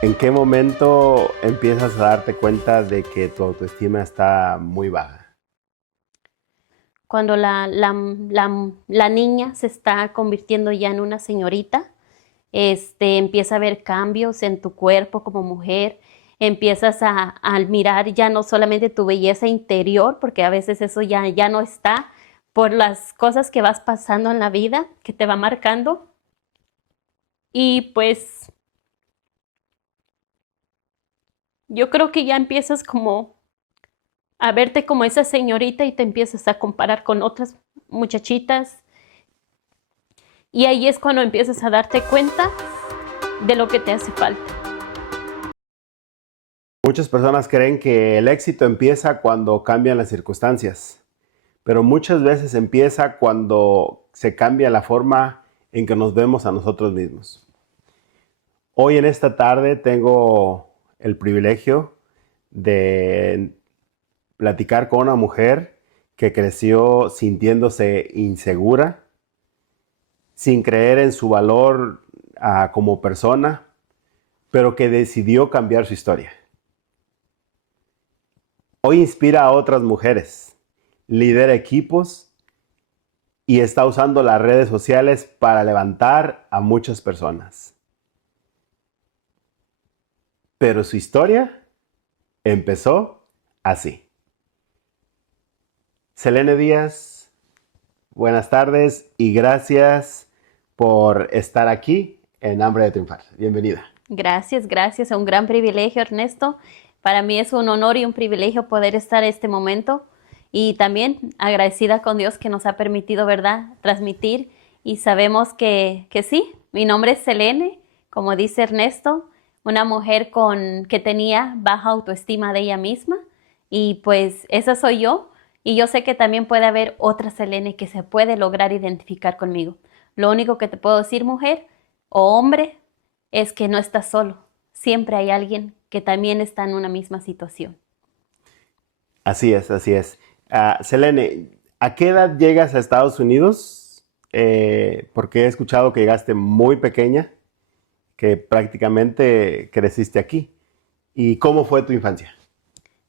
¿En qué momento empiezas a darte cuenta de que tu autoestima está muy baja? Cuando la niña se está convirtiendo ya en una señorita, empieza a haber cambios en tu cuerpo como mujer, empiezas a mirar ya no solamente tu belleza interior, porque a veces eso ya no está por las cosas que vas pasando en la vida, que te va marcando, y pues yo creo que ya empiezas como a verte como esa señorita y te empiezas a comparar con otras muchachitas, y ahí es cuando empiezas a darte cuenta de lo que te hace falta. Muchas personas creen que el éxito empieza cuando cambian las circunstancias, pero muchas veces empieza cuando se cambia la forma en que nos vemos a nosotros mismos. Hoy en esta tarde tengo el privilegio de platicar con una mujer que creció sintiéndose insegura, sin creer en su valor como persona, pero que decidió cambiar su historia. Hoy inspira a otras mujeres, lidera equipos y está usando las redes sociales para levantar a muchas personas. Pero su historia empezó así. Selene Díaz, buenas tardes y gracias por estar aquí en Hambre de Triunfar. Bienvenida. Gracias, gracias. Es un gran privilegio, Ernesto. Para mí es un honor y un privilegio poder estar en este momento y también agradecida con Dios que nos ha permitido, ¿verdad?, transmitir, y sabemos que sí, mi nombre es Selene, como dice Ernesto, una mujer que tenía baja autoestima de ella misma, y pues esa soy yo, y yo sé que también puede haber otra Selene que se puede lograr identificar conmigo. Lo único que te puedo decir, mujer o hombre, es que no estás solo. Siempre hay alguien que también está en una misma situación. Así es, así es. Selene, ¿a qué edad llegas a Estados Unidos? Porque he escuchado que llegaste muy pequeña, que prácticamente creciste aquí. ¿Y cómo fue tu infancia?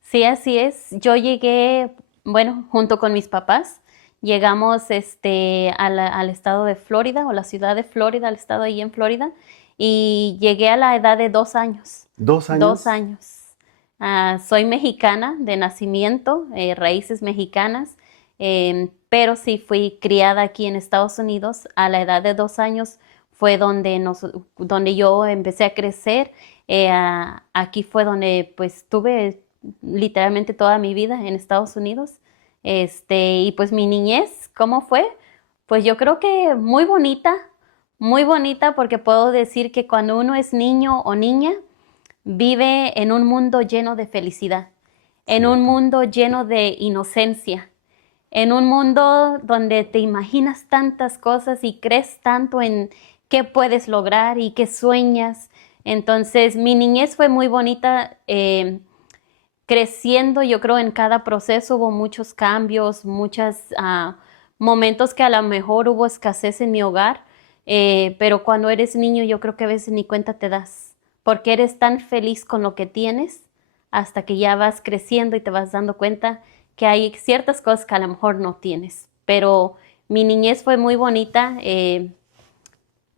Sí, así es. Yo llegué, bueno, junto con mis papás, llegamos al estado de Florida, o la ciudad de Florida, al estado ahí en Florida, y llegué a la edad de 2 años. ¿Dos 2 años? años. Soy mexicana de nacimiento, raíces mexicanas, pero sí fui criada aquí en Estados Unidos. A la edad de 2 años fue donde yo empecé a crecer. Aquí fue donde pues tuve literalmente toda mi vida en Estados Unidos. Y pues mi niñez, ¿cómo fue? Pues yo creo que muy bonita, porque puedo decir que cuando uno es niño o niña, vive en un mundo lleno de felicidad, en un Cierto. mundo lleno de inocencia, en un mundo donde te imaginas tantas cosas y crees tanto en qué puedes lograr y qué sueñas. Entonces, mi niñez fue muy bonita. Creciendo, yo creo, en cada proceso hubo muchos cambios, muchos momentos que a lo mejor hubo escasez en mi hogar, pero cuando eres niño yo creo que a veces ni cuenta te das, porque eres tan feliz con lo que tienes hasta que ya vas creciendo y te vas dando cuenta que hay ciertas cosas que a lo mejor no tienes. Pero mi niñez fue muy bonita,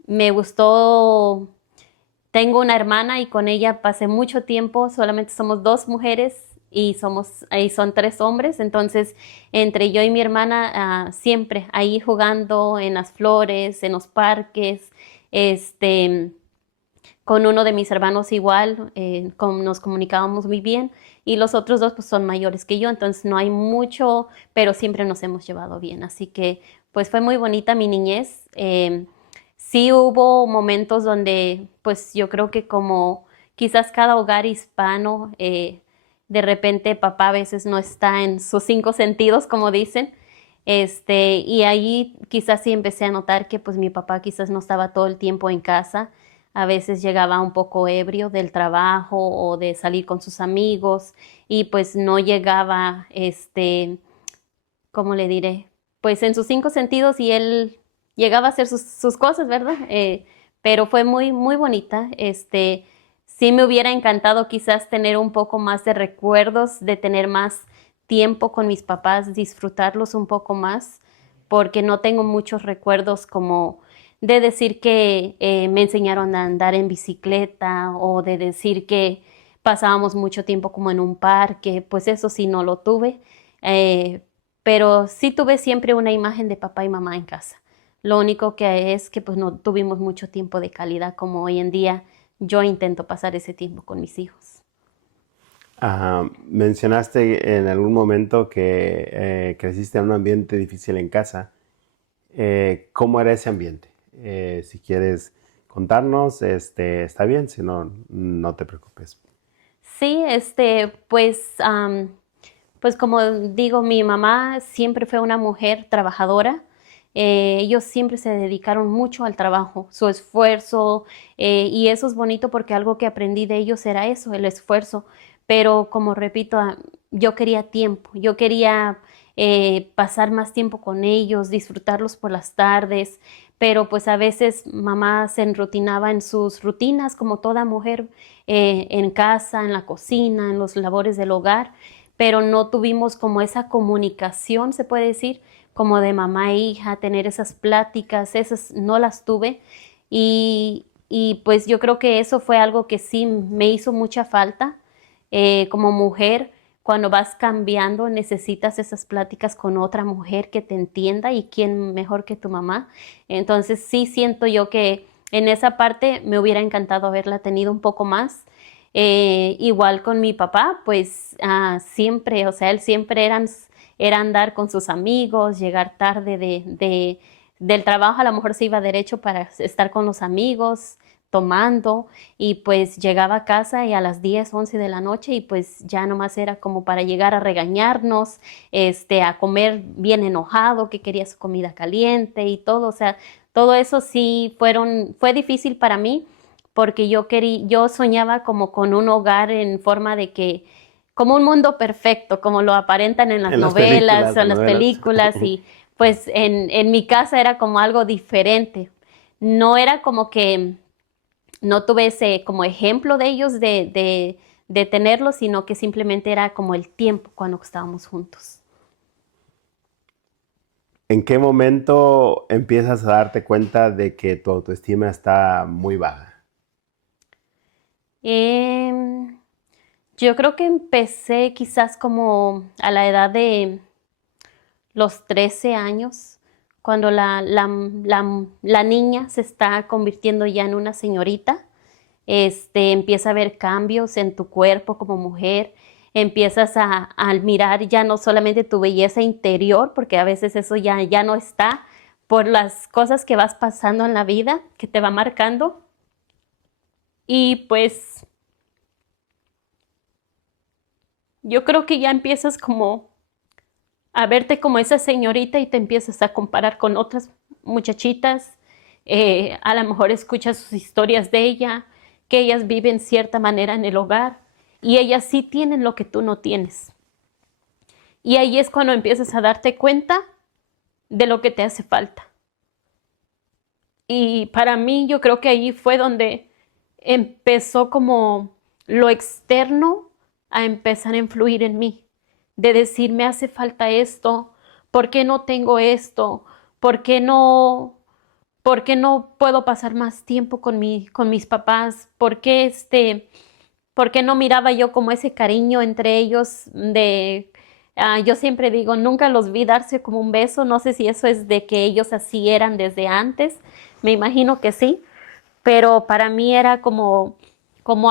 me gustó. Tengo una hermana y con ella pasé mucho tiempo. Solamente somos dos mujeres y son tres hombres. Entonces, entre yo y mi hermana, siempre ahí jugando en las flores, en los parques, este, con uno de mis hermanos igual, nos comunicábamos muy bien, y los otros dos pues son mayores que yo, entonces no hay mucho, pero siempre nos hemos llevado bien. Así que pues fue muy bonita mi niñez. Sí hubo momentos donde pues yo creo que como quizás cada hogar hispano, de repente papá a veces no está en sus cinco sentidos, como dicen. Y ahí quizás sí empecé a notar que pues mi papá quizás no estaba todo el tiempo en casa. A veces llegaba un poco ebrio del trabajo o de salir con sus amigos, y pues no llegaba, ¿cómo le diré? Pues en sus cinco sentidos, y él llegaba a hacer sus cosas, ¿verdad? Pero fue muy, muy bonita. Sí me hubiera encantado quizás tener un poco más de recuerdos, de tener más tiempo con mis papás, disfrutarlos un poco más, porque no tengo muchos recuerdos como de decir que me enseñaron a andar en bicicleta o de decir que pasábamos mucho tiempo como en un parque, pues eso sí no lo tuve, eh, pero sí tuve siempre una imagen de papá y mamá en casa. Lo único que es que pues no tuvimos mucho tiempo de calidad como hoy en día yo intento pasar ese tiempo con mis hijos. Mencionaste en algún momento que creciste en un ambiente difícil en casa. ¿Cómo era ese ambiente? Si quieres contarnos, está bien, si no, no te preocupes. Sí, pues como digo, mi mamá siempre fue una mujer trabajadora. Ellos siempre se dedicaron mucho al trabajo, su esfuerzo, y eso es bonito porque algo que aprendí de ellos era eso, el esfuerzo. Pero como repito, yo quería tiempo, yo quería pasar más tiempo con ellos, disfrutarlos por las tardes, pero pues a veces mamá se enrutinaba en sus rutinas como toda mujer en casa, en la cocina, en los labores del hogar, pero no tuvimos como esa comunicación, se puede decir, como de mamá e hija, tener esas pláticas, esas no las tuve y pues yo creo que eso fue algo que sí me hizo mucha falta como mujer. Cuando vas cambiando, necesitas esas pláticas con otra mujer que te entienda y quién mejor que tu mamá. Entonces sí siento yo que en esa parte me hubiera encantado haberla tenido un poco más. Igual con mi papá, pues siempre, o sea, él siempre era andar con sus amigos, llegar tarde del trabajo, a lo mejor se iba derecho para estar con los amigos, tomando, y pues llegaba a casa y a las 10 11 de la noche y pues ya nomás era como para llegar a regañarnos, a comer bien enojado, que quería su comida caliente y todo, o sea, todo eso sí fue difícil para mí porque yo soñaba como con un hogar en forma de que, como un mundo perfecto, como lo aparentan en las En las novelas películas o o en las novelas. películas, y pues en mi casa era como algo diferente. No era como que no tuve ese como ejemplo de ellos de tenerlo, sino que simplemente era como el tiempo cuando estábamos juntos. ¿En qué momento empiezas a darte cuenta de que tu autoestima está muy baja? Em, yo creo que empecé quizás como a la edad de los 13 años, cuando la niña se está convirtiendo ya en una señorita, empieza a haber cambios en tu cuerpo como mujer, empiezas a admirar ya no solamente tu belleza interior, porque a veces eso ya no está por las cosas que vas pasando en la vida, que te va marcando, y pues yo creo que ya empiezas como a verte como esa señorita y te empiezas a comparar con otras muchachitas. A lo mejor escuchas sus historias de ella, que ellas viven cierta manera en el hogar y ellas sí tienen lo que tú no tienes. Y ahí es cuando empiezas a darte cuenta de lo que te hace falta. Y para mí yo creo que ahí fue donde empezó como lo externo a empezar a influir en mí, de decir, me hace falta esto, ¿por qué no tengo esto? ¿Por qué no, por qué no puedo pasar más tiempo con mis papás? ¿Por qué no miraba yo como ese cariño entre ellos yo siempre digo, nunca los vi darse como un beso, no sé si eso es de que ellos así eran desde antes, me imagino que sí, pero para mí era como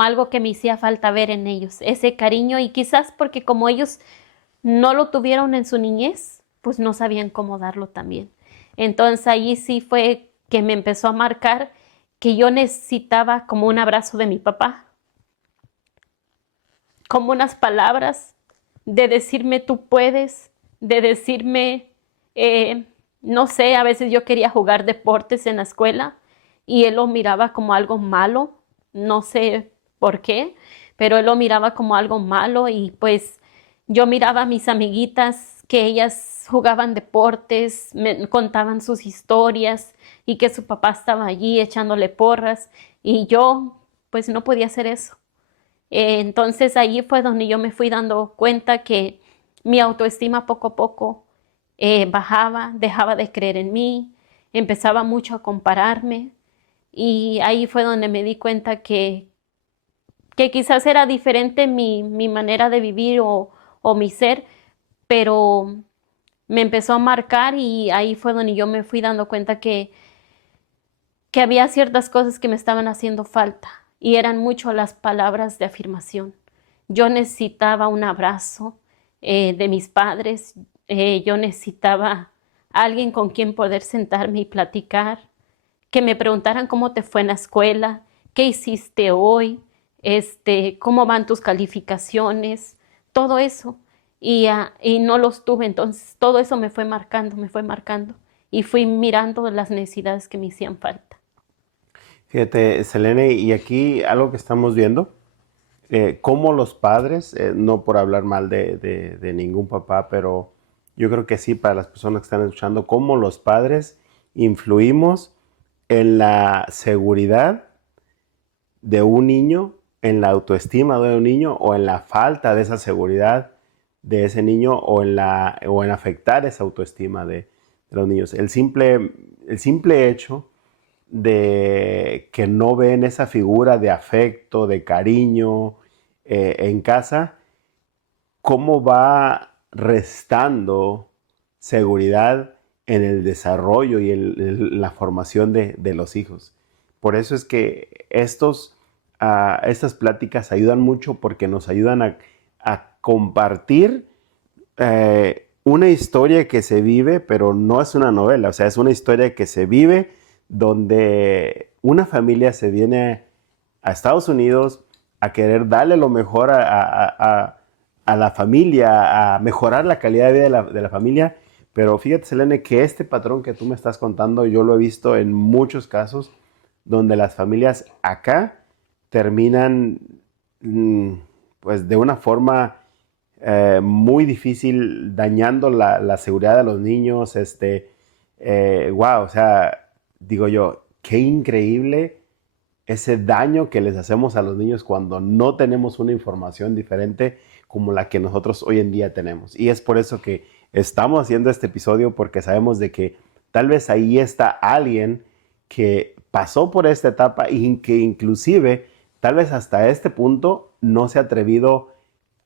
algo que me hacía falta ver en ellos, ese cariño, y quizás porque como ellos no lo tuvieron en su niñez, pues no sabían cómo darlo también. Entonces ahí sí fue que me empezó a marcar que yo necesitaba como un abrazo de mi papá, como unas palabras de decirme tú puedes, de decirme, eh, no sé, a veces yo quería jugar deportes en la escuela y él lo miraba como algo malo, no sé por qué, pero él lo miraba como algo malo y pues yo miraba a mis amiguitas que ellas jugaban deportes, me contaban sus historias y que su papá estaba allí echándole porras y yo pues no podía hacer eso. Entonces allí fue donde yo me fui dando cuenta que mi autoestima poco a poco bajaba, dejaba de creer en mí, empezaba mucho a compararme y ahí fue donde me di cuenta que quizás era diferente mi manera de vivir o mi ser, pero me empezó a marcar y ahí fue donde yo me fui dando cuenta que había ciertas cosas que me estaban haciendo falta y eran mucho las palabras de afirmación. Yo necesitaba un abrazo de mis padres, yo necesitaba alguien con quien poder sentarme y platicar, que me preguntaran cómo te fue en la escuela, qué hiciste hoy, cómo van tus calificaciones, todo eso. Y no los tuve, entonces todo eso me fue marcando y fui mirando las necesidades que me hacían falta. Fíjate, Selene, y aquí algo que estamos viendo, cómo los padres, no por hablar mal de ningún papá, pero yo creo que sí para las personas que están escuchando, cómo los padres influimos en la seguridad de un niño, en la autoestima de un niño o en la falta de esa seguridad de ese niño o en afectar esa autoestima de los niños. El simple hecho de que no ven esa figura de afecto, de cariño en casa, cómo va restando seguridad en el desarrollo y en la formación de los hijos. Por eso es que estas pláticas ayudan mucho porque nos ayudan a compartir una historia que se vive, pero no es una novela, o sea, es una historia que se vive donde una familia se viene a Estados Unidos a querer darle lo mejor a la familia, a mejorar la calidad de vida de la familia. Pero fíjate, Selene, que este patrón que tú me estás contando, yo lo he visto en muchos casos donde las familias acá terminan pues de una forma muy difícil, dañando la seguridad de los niños. Wow, o sea, digo yo, qué increíble ese daño que les hacemos a los niños cuando no tenemos una información diferente como la que nosotros hoy en día tenemos. Y es por eso que estamos haciendo este episodio, porque sabemos de que tal vez ahí está alguien que pasó por esta etapa y que inclusive tal vez hasta este punto no se ha atrevido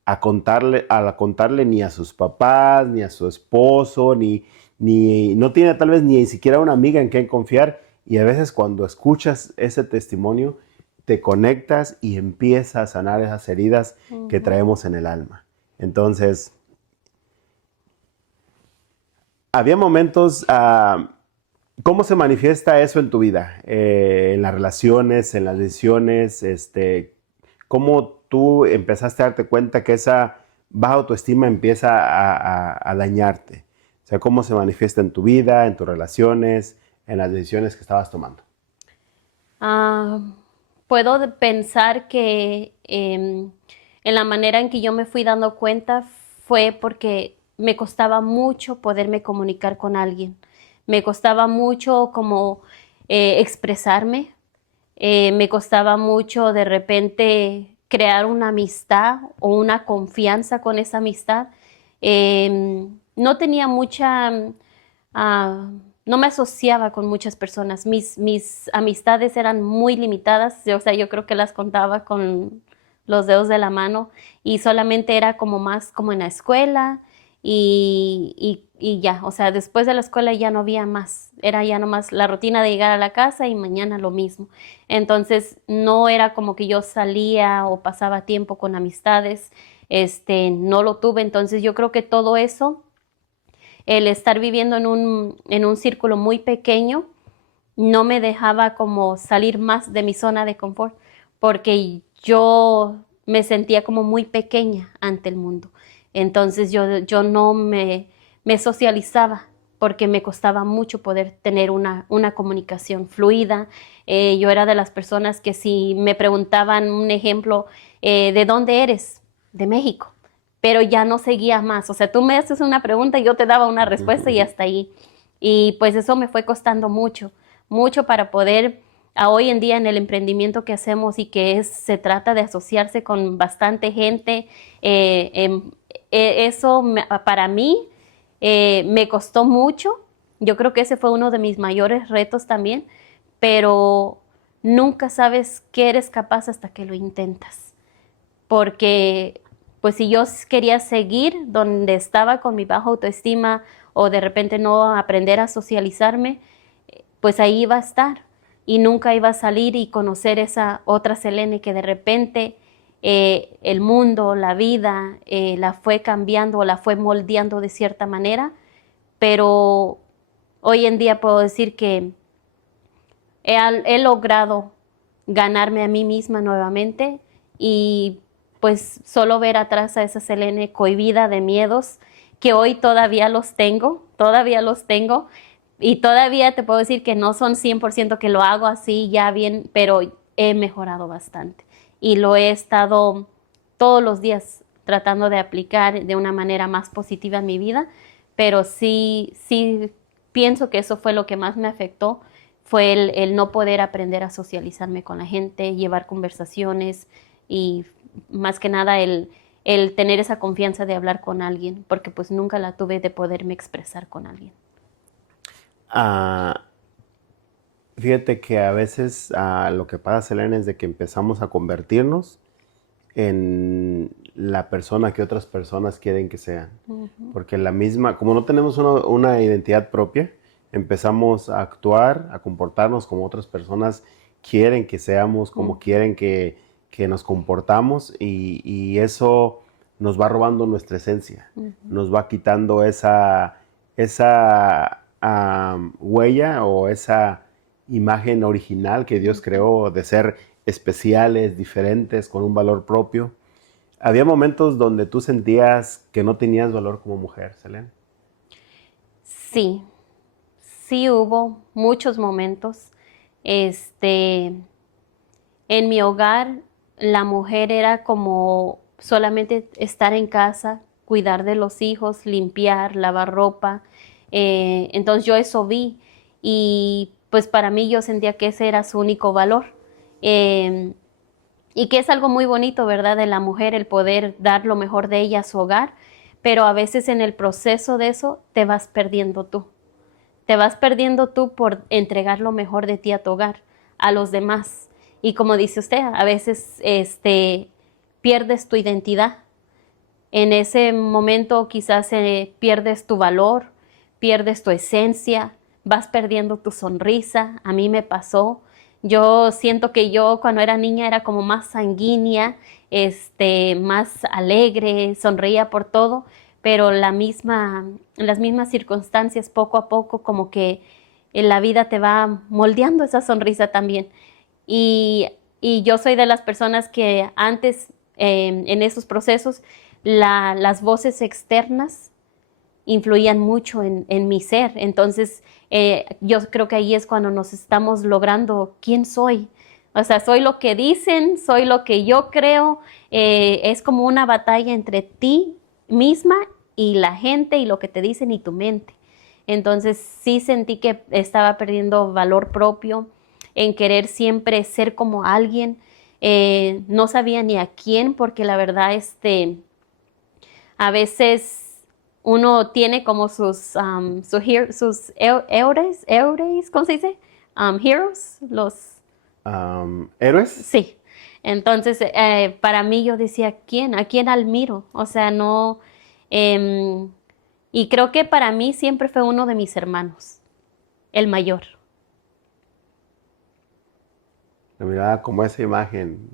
a contarle ni a sus papás, ni a su esposo, ni no tiene tal vez ni siquiera una amiga en quien confiar. Y a veces cuando escuchas ese testimonio, te conectas y empiezas a sanar esas heridas que traemos en el alma. Entonces, había momentos, ¿cómo se manifiesta eso en tu vida? En las relaciones, en las decisiones, ¿cómo tú empezaste a darte cuenta que esa baja autoestima empieza a dañarte? O sea, ¿cómo se manifiesta en tu vida, en tus relaciones, en las decisiones que estabas tomando? Puedo pensar que en la manera en que yo me fui dando cuenta fue porque me costaba mucho poderme comunicar con alguien. Me costaba mucho como expresarme. Me costaba mucho de repente crear una amistad o una confianza con esa amistad. No tenía mucha... no me asociaba con muchas personas. Mis amistades eran muy limitadas. O sea, yo creo que las contaba con los dedos de la mano y solamente era como más como en la escuela y ya. O sea, después de la escuela ya no había más. Era ya nomás la rutina de llegar a la casa y mañana lo mismo. Entonces, no era como que yo salía o pasaba tiempo con amistades. No lo tuve. Entonces, yo creo que todo eso, el estar viviendo en un círculo muy pequeño, no me dejaba como salir más de mi zona de confort, porque yo me sentía como muy pequeña ante el mundo. Entonces yo no me socializaba porque me costaba mucho poder tener una comunicación fluida. Yo era de las personas que si me preguntaban un ejemplo, ¿de dónde eres? De México. Pero ya no seguía más. O sea, tú me haces una pregunta y yo te daba una respuesta y hasta ahí. Y pues eso me fue costando mucho, mucho para poder a hoy en día en el emprendimiento que hacemos y que se trata de asociarse con bastante gente, eso para mí me costó mucho. Yo creo que ese fue uno de mis mayores retos también, pero nunca sabes qué eres capaz hasta que lo intentas. Porque pues si yo quería seguir donde estaba con mi baja autoestima o de repente no aprender a socializarme, pues ahí iba a estar y nunca iba a salir y conocer esa otra Selene que de repente el mundo, la vida, la fue cambiando o la fue moldeando de cierta manera, pero hoy en día puedo decir que he logrado ganarme a mí misma nuevamente y pues solo ver atrás a esa Selene cohibida de miedos que hoy todavía los tengo y todavía te puedo decir que no son 100% que lo hago así ya bien, pero he mejorado bastante y lo he estado todos los días tratando de aplicar de una manera más positiva en mi vida, pero sí pienso que eso fue lo que más me afectó, fue el no poder aprender a socializarme con la gente, llevar conversaciones y más que nada el tener esa confianza de hablar con alguien, porque pues nunca la tuve de poderme expresar con alguien. Ah, fíjate que a veces lo que pasa, Selena, es de que empezamos a convertirnos en la persona que otras personas quieren que sean. Porque la misma, como no tenemos una identidad propia, empezamos a actuar, a comportarnos como otras personas quieren que seamos, como quieren que nos comportamos y eso nos va robando nuestra esencia, nos va quitando esa huella o esa imagen original que Dios creó de ser especiales, diferentes, con un valor propio. ¿Había momentos donde tú sentías que no tenías valor como mujer, Selene? Sí, sí hubo muchos momentos. En mi hogar, la mujer era como solamente estar en casa, cuidar de los hijos, limpiar, lavar ropa. Entonces yo eso vi y pues para mí yo sentía que ese era su único valor. Eh, y que es algo muy bonito, ¿verdad? De la mujer, el poder dar lo mejor de ella a su hogar, pero a veces en el proceso de eso te vas perdiendo tú. Te vas perdiendo tú por entregar lo mejor de ti a tu hogar, a los demás. Y como dice usted, a veces pierdes tu identidad. En ese momento quizás pierdes tu valor, pierdes tu esencia, vas perdiendo tu sonrisa. A mí me pasó. Yo siento que yo cuando era niña era como más sanguínea, más alegre, sonreía por todo, pero las mismas circunstancias poco a poco como que en la vida te va moldeando esa sonrisa también. Y, y yo soy de las personas que antes, en esos procesos, las voces externas influían mucho en mi ser. Entonces, yo creo que ahí es cuando nos estamos logrando quién soy. O sea, soy lo que dicen, soy lo que yo creo. Es como una batalla entre ti misma y la gente y lo que te dicen y tu mente. Entonces, sí sentí que estaba perdiendo valor propio en querer siempre ser como alguien. No sabía ni a quién, porque la verdad, a veces uno tiene como sus eures, ¿cómo se dice? Heroes, ¿Héroes? sí. Entonces, para mí yo decía, ¿a quién admiro? O sea, no, em, y creo que para mí siempre fue uno de mis hermanos, el mayor. Me miraba como esa imagen.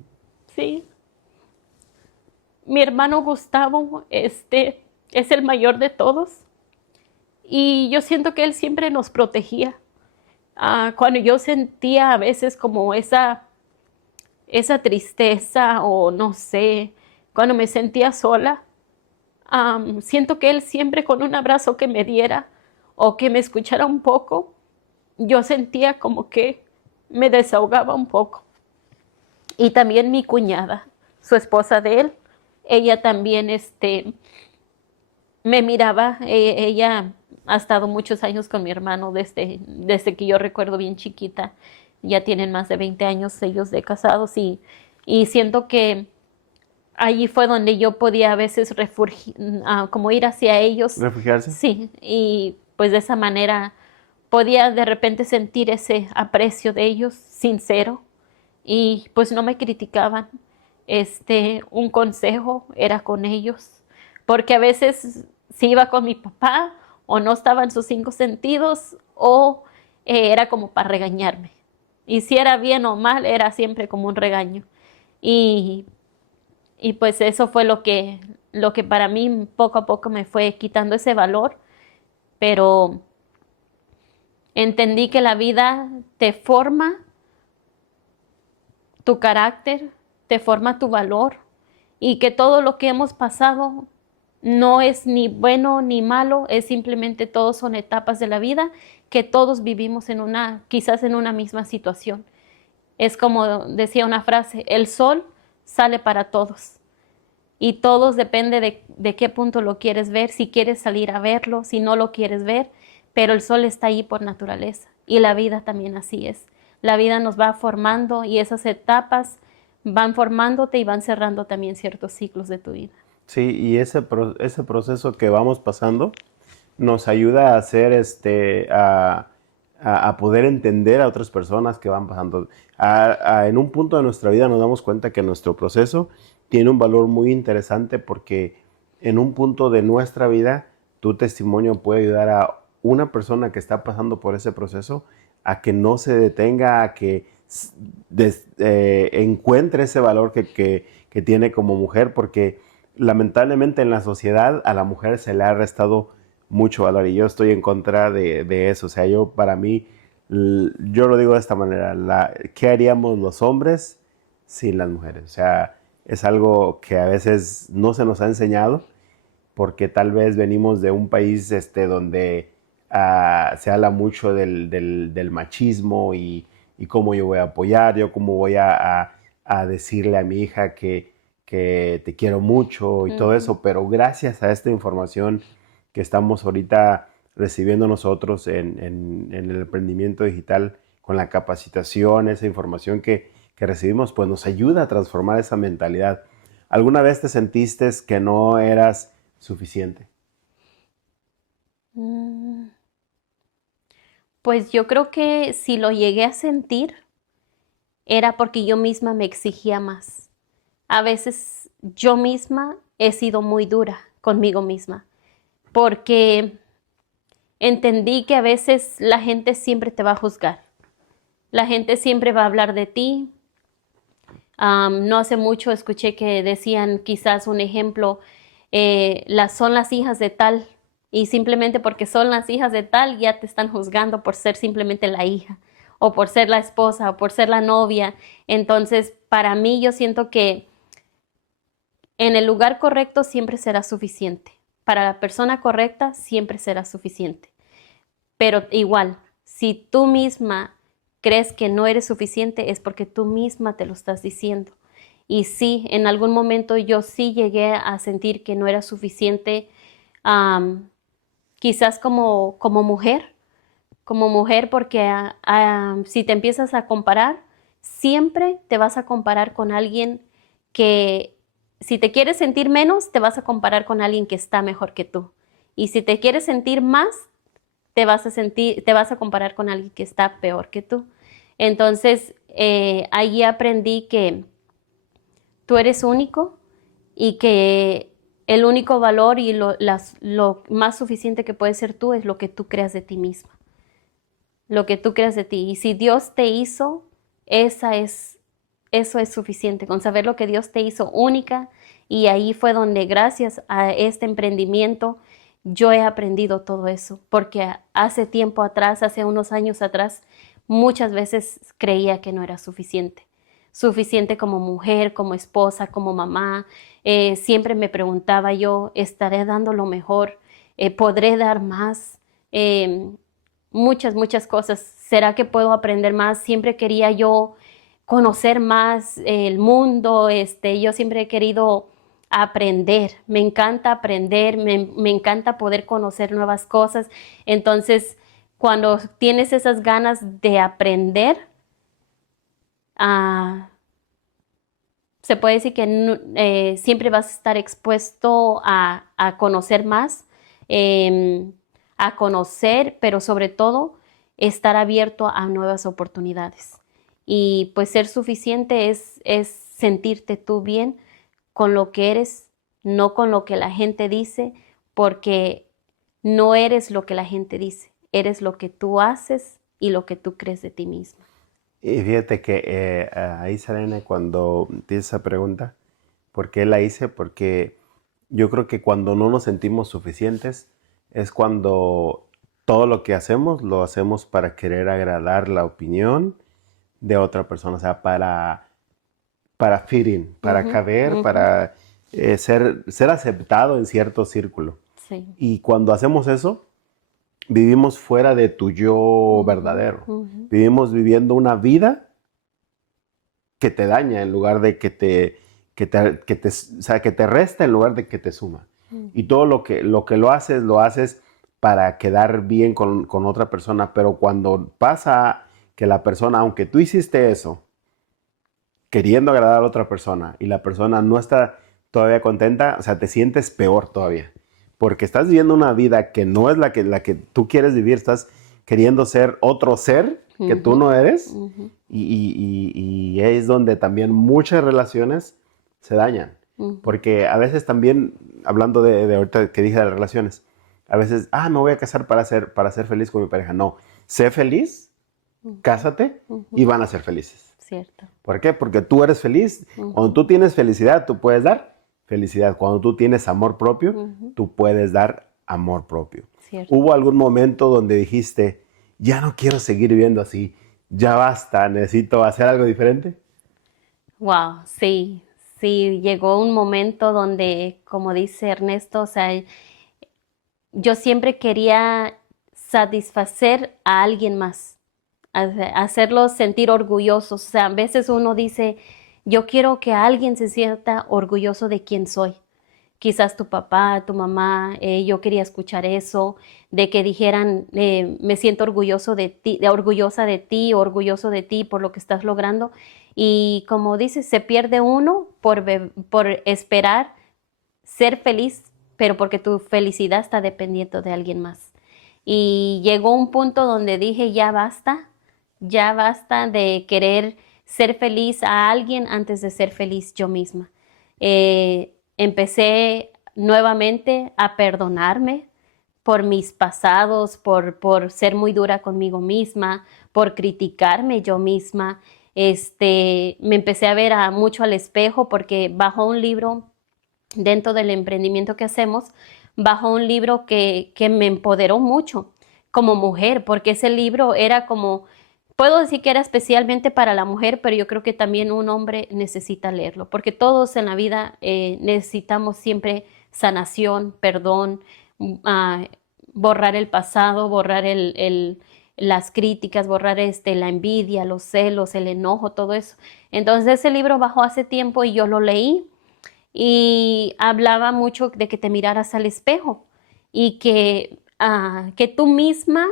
Sí. Mi hermano Gustavo, es el mayor de todos y yo siento que él siempre nos protegía. Cuando yo sentía a veces como esa tristeza o no sé, cuando me sentía sola, siento que él siempre con un abrazo que me diera o que me escuchara un poco, yo sentía como que me desahogaba un poco. Y también mi cuñada, su esposa de él, ella también me miraba, ella ha estado muchos años con mi hermano desde que yo recuerdo bien chiquita. ya tienen más de 20 años ellos de casados y siento que allí fue donde yo podía a veces como ir hacia ellos. ¿Refugiarse? Sí, y pues de esa manera podía de repente sentir ese aprecio de ellos sincero y pues no me criticaban. Un consejo era con ellos, porque a veces si iba con mi papá o no estaba en sus cinco sentidos o era como para regañarme. Y si era bien o mal, era siempre como un regaño. Y, y pues eso fue lo que para mí poco a poco me fue quitando ese valor, pero entendí que la vida te forma tu carácter, te forma tu valor y que todo lo que hemos pasado no es ni bueno ni malo, es simplemente todos son etapas de la vida que todos vivimos quizás en una misma situación. Es como decía una frase, el sol sale para todos y todos depende de qué punto lo quieres ver, si quieres salir a verlo, si no lo quieres ver, pero el sol está ahí por naturaleza y la vida también así es. La vida nos va formando y esas etapas van formándote y van cerrando también ciertos ciclos de tu vida. Sí, y ese proceso que vamos pasando nos ayuda a hacer a poder entender a otras personas que van pasando. En un punto de nuestra vida nos damos cuenta que nuestro proceso tiene un valor muy interesante porque en un punto de nuestra vida tu testimonio puede ayudar a una persona que está pasando por ese proceso a que no se detenga, a que encuentre ese valor que tiene como mujer, porque lamentablemente en la sociedad a la mujer se le ha restado mucho valor y yo estoy en contra de eso. O sea, para mí, yo lo digo de esta manera, ¿qué haríamos los hombres sin las mujeres? O sea, es algo que a veces no se nos ha enseñado porque tal vez venimos de un país donde se habla mucho del machismo y cómo yo voy a apoyar, yo cómo voy a decirle a mi hija que te quiero mucho y todo eso, pero gracias a esta información que estamos ahorita recibiendo nosotros en el emprendimiento digital, con la capacitación, esa información que recibimos, pues nos ayuda a transformar esa mentalidad. ¿Alguna vez te sentiste que no eras suficiente? Pues yo creo que si lo llegué a sentir era porque yo misma me exigía más. A veces yo misma he sido muy dura conmigo misma porque entendí que a veces la gente siempre te va a juzgar. La gente siempre va a hablar de ti. No hace mucho escuché que decían quizás un ejemplo, son las hijas de tal y simplemente porque son las hijas de tal ya te están juzgando por ser simplemente la hija o por ser la esposa o por ser la novia. Entonces, para mí yo siento que en el lugar correcto siempre será suficiente. Para la persona correcta siempre será suficiente. Pero igual, si tú misma crees que no eres suficiente es porque tú misma te lo estás diciendo. Y sí, en algún momento yo sí llegué a sentir que no era suficiente, quizás como mujer porque si te empiezas a comparar, siempre te vas a comparar con alguien que, si te quieres sentir menos, te vas a comparar con alguien que está mejor que tú. Y si te quieres sentir más, te vas a comparar con alguien que está peor que tú. Entonces, allí aprendí que tú eres único y que el único valor y lo más suficiente que puedes ser tú es lo que tú creas de ti misma, lo que tú creas de ti. Y si Dios te hizo, eso es suficiente, con saber lo que Dios te hizo única. Y ahí fue donde gracias a este emprendimiento yo he aprendido todo eso, porque hace tiempo atrás, hace unos años atrás, muchas veces creía que no era suficiente. Suficiente como mujer, como esposa, como mamá. Siempre me preguntaba yo, ¿estaré dando lo mejor? ¿Podré dar más? Muchas cosas. ¿Será que puedo aprender más? Siempre quería yo conocer más el mundo. Yo siempre he querido aprender, me encanta aprender, me encanta poder conocer nuevas cosas. Entonces, cuando tienes esas ganas de aprender, ah, se puede decir que siempre vas a estar expuesto a conocer más, a conocer, pero sobre todo estar abierto a nuevas oportunidades. Y pues ser suficiente es sentirte tú bien con lo que eres, no con lo que la gente dice, porque no eres lo que la gente dice, eres lo que tú haces y lo que tú crees de ti mismo. Y fíjate que ahí, Selene, cuando te hice esa pregunta, ¿por qué la hice? Porque yo creo que cuando no nos sentimos suficientes es cuando todo lo que hacemos lo hacemos para querer agradar la opinión de otra persona, o sea, para fit in, para Ujú, caber, ujú, para ser aceptado en cierto círculo. sí. Y cuando hacemos eso, vivimos fuera de tu yo Ujú, verdadero. ujú, Vivimos viviendo una vida que te daña en lugar de o sea, que te resta en lugar de que te suma. Y ujú, todo lo lo haces para quedar bien con otra persona, pero cuando pasa que la persona, aunque tú hiciste eso, queriendo agradar a la otra persona y la persona no está todavía contenta, o sea, te sientes peor todavía. Porque estás viviendo una vida que no es la que tú quieres vivir, estás queriendo ser otro ser que tú ujú, no eres ujú, y es donde también muchas relaciones se dañan. ujú, Porque a veces también, hablando de ahorita que dije de las relaciones, a veces, me voy a casar para ser feliz con mi pareja. No, sé feliz, ujú, cásate y ujú. van a ser felices. Cierto. ¿Por qué? Porque tú eres feliz. Cuando Ujú, tú tienes felicidad, tú puedes dar felicidad. Cuando tú tienes amor propio, ujú, tú puedes dar amor propio. cierto. ¿Hubo algún momento donde dijiste, ya no quiero seguir viviendo así, ya basta, necesito hacer algo diferente? Wow, sí, sí, llegó un momento donde, como dice Ernesto, o sea, yo siempre quería satisfacer a alguien más, hacerlos sentir orgullosos. O sea, a veces uno dice, yo quiero que alguien se sienta orgulloso de quién soy. Quizás tu papá, tu mamá, yo quería escuchar eso, de que dijeran, me siento orgulloso de ti, orgulloso de ti por lo que estás logrando. Y como dices, se pierde uno por esperar ser feliz, pero porque tu felicidad está dependiendo de alguien más. Y llegó un punto donde dije, ya basta de querer ser feliz a alguien antes de ser feliz yo misma. Empecé nuevamente a perdonarme por mis pasados, por ser muy dura conmigo misma, por criticarme yo misma. Me empecé a ver mucho al espejo porque bajo un libro dentro del emprendimiento que hacemos, bajo un libro que me empoderó mucho como mujer, porque ese libro era como, puedo decir que era especialmente para la mujer, pero yo creo que también un hombre necesita leerlo, porque todos en la vida necesitamos siempre sanación, perdón, uh, borrar el pasado, borrar las críticas, borrar la envidia, los celos, el enojo, todo eso. Entonces ese libro bajó hace tiempo y yo lo leí y hablaba mucho de que te miraras al espejo y que tú misma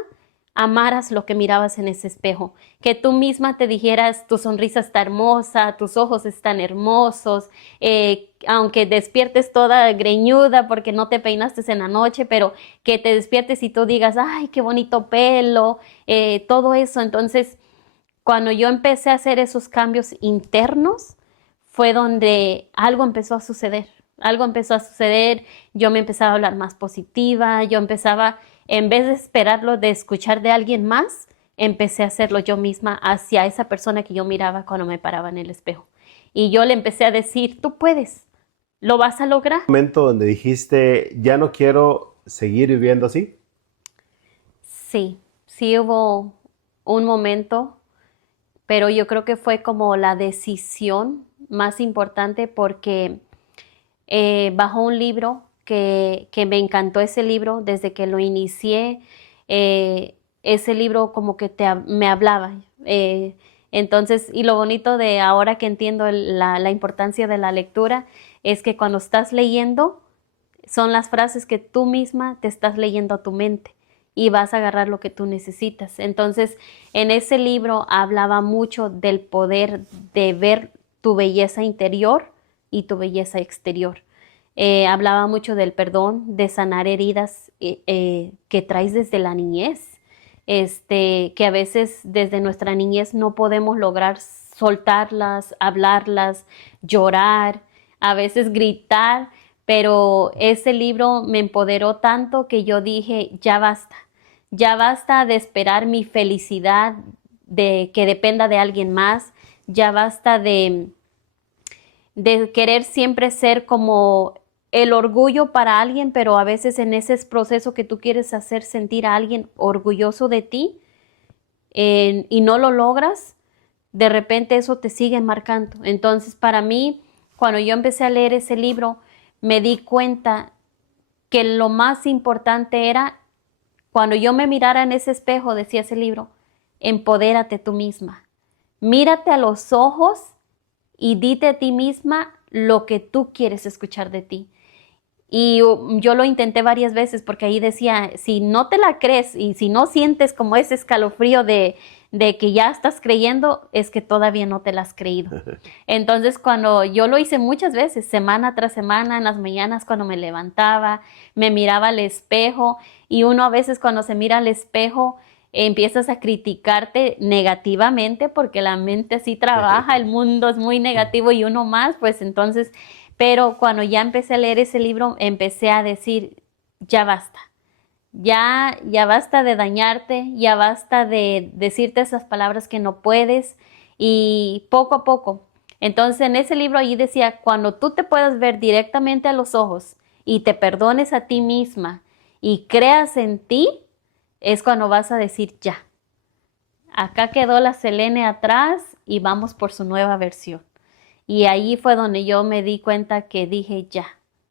amaras lo que mirabas en ese espejo, que tú misma te dijeras, tu sonrisa está hermosa, tus ojos están hermosos, aunque despiertes toda greñuda porque no te peinaste en la noche, pero que te despiertes y tú digas, ay, qué bonito pelo, todo eso. Entonces, cuando yo empecé a hacer esos cambios internos, fue donde algo empezó a suceder. Algo empezó a suceder, yo me empezaba a hablar más positiva, yo empezaba, en vez de esperarlo de escuchar de alguien más, empecé a hacerlo yo misma hacia esa persona que yo miraba cuando me paraba en el espejo. Y yo le empecé a decir, tú puedes, lo vas a lograr. Momento donde dijiste, ya no quiero seguir viviendo así. Sí, sí hubo un momento, pero yo creo que fue como la decisión más importante porque bajo un libro que me encantó ese libro desde que lo inicié. Ese libro como que me hablaba. Entonces, y lo bonito de ahora que entiendo la importancia de la lectura es que cuando estás leyendo son las frases que tú misma te estás leyendo a tu mente y vas a agarrar lo que tú necesitas. Entonces, en ese libro hablaba mucho del poder de ver tu belleza interior y tu belleza exterior. Hablaba mucho del perdón, de sanar heridas que traes desde la niñez, que a veces desde nuestra niñez no podemos lograr soltarlas, hablarlas, llorar, a veces gritar, pero ese libro me empoderó tanto que yo dije, ya basta de esperar mi felicidad de que dependa de alguien más, ya basta de querer siempre ser como el orgullo para alguien, pero a veces en ese proceso que tú quieres hacer sentir a alguien orgulloso de ti y no lo logras, de repente eso te sigue marcando. Entonces, para mí, cuando yo empecé a leer ese libro, me di cuenta que lo más importante era, cuando yo me mirara en ese espejo, decía ese libro, empodérate tú misma. Mírate a los ojos y dite a ti misma lo que tú quieres escuchar de ti. Y yo lo intenté varias veces porque ahí decía, si no te la crees y si no sientes como ese escalofrío de que ya estás creyendo, es que todavía no te la has creído. Entonces, cuando yo lo hice muchas veces, semana tras semana, en las mañanas cuando me levantaba, me miraba al espejo y uno a veces cuando se mira al espejo, empiezas a criticarte negativamente porque la mente así trabaja, el mundo es muy negativo y uno más, pues entonces, pero cuando ya empecé a leer ese libro, empecé a decir, ya basta, ya basta de dañarte, ya basta de decirte esas palabras que no puedes y poco a poco. Entonces en ese libro ahí decía, cuando tú te puedas ver directamente a los ojos y te perdones a ti misma y creas en ti, es cuando vas a decir ya. Acá quedó la Selene atrás y vamos por su nueva versión. Y ahí fue donde yo me di cuenta que dije ya,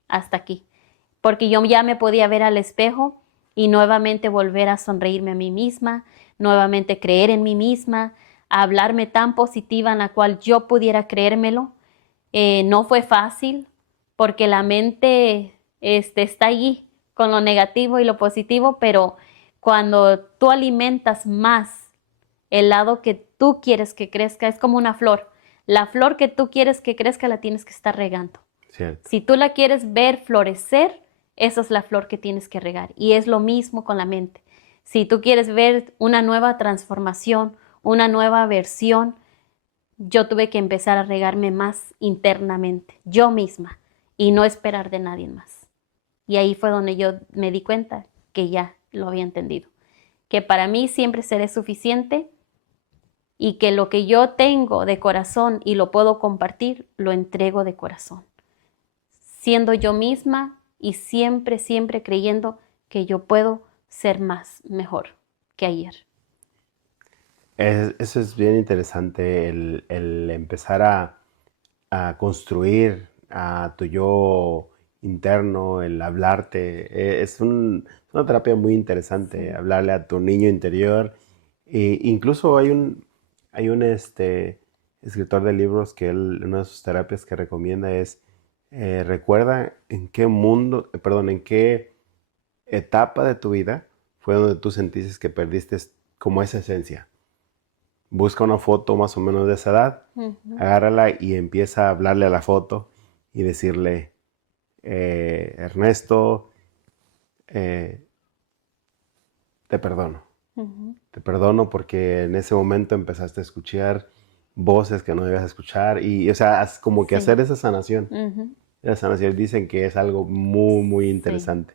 hasta aquí. Porque yo ya me podía ver al espejo y nuevamente volver a sonreírme a mí misma, nuevamente creer en mí misma, a hablarme tan positiva en la cual yo pudiera creérmelo. No fue fácil porque la mente está allí con lo negativo y lo positivo, pero cuando tú alimentas más el lado que tú quieres que crezca, es como una flor. La flor que tú quieres que crezca la tienes que estar regando. Cierto. Si tú la quieres ver florecer, esa es la flor que tienes que regar. Y es lo mismo con la mente. Si tú quieres ver una nueva transformación, una nueva versión, yo tuve que empezar a regarme más internamente, yo misma, y no esperar de nadie más. Y ahí fue donde yo me di cuenta que ya lo había entendido. Que para mí siempre seré suficiente y que lo que yo tengo de corazón y lo puedo compartir, lo entrego de corazón. Siendo yo misma y siempre, siempre creyendo que yo puedo ser más, mejor que ayer. Eso es bien interesante, el empezar a construir a tu yo interno, el hablarte. Es una terapia muy interesante, Sí. hablarle a tu niño interior. E incluso hay un escritor de libros que una de sus terapias que recomienda es, recuerda en qué en qué etapa de tu vida fue donde tú sentiste que perdiste como esa esencia. Busca una foto más o menos de esa edad, Ujú, agárrala y empieza a hablarle a la foto y decirle, Ernesto, eh, te perdono. ujú. Te perdono porque en ese momento empezaste a escuchar voces que no debías escuchar y, o sea, como que Sí. hacer esa sanación. Ujú, Esa sanación dicen que es algo muy, muy sí. interesante.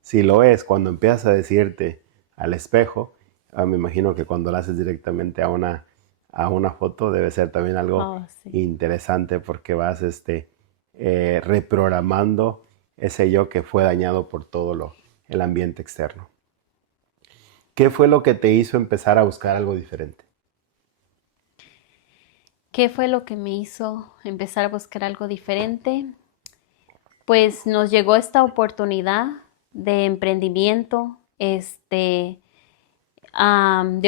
Si lo es, cuando empiezas a decirte al espejo, me imagino que cuando lo haces directamente a una foto debe ser también algo Oh, sí. interesante porque vas reprogramando ese yo que fue dañado por el ambiente externo. ¿Qué fue lo que te hizo empezar a buscar algo diferente? ¿Qué fue lo que me hizo empezar a buscar algo diferente? Pues nos llegó esta oportunidad de emprendimiento, de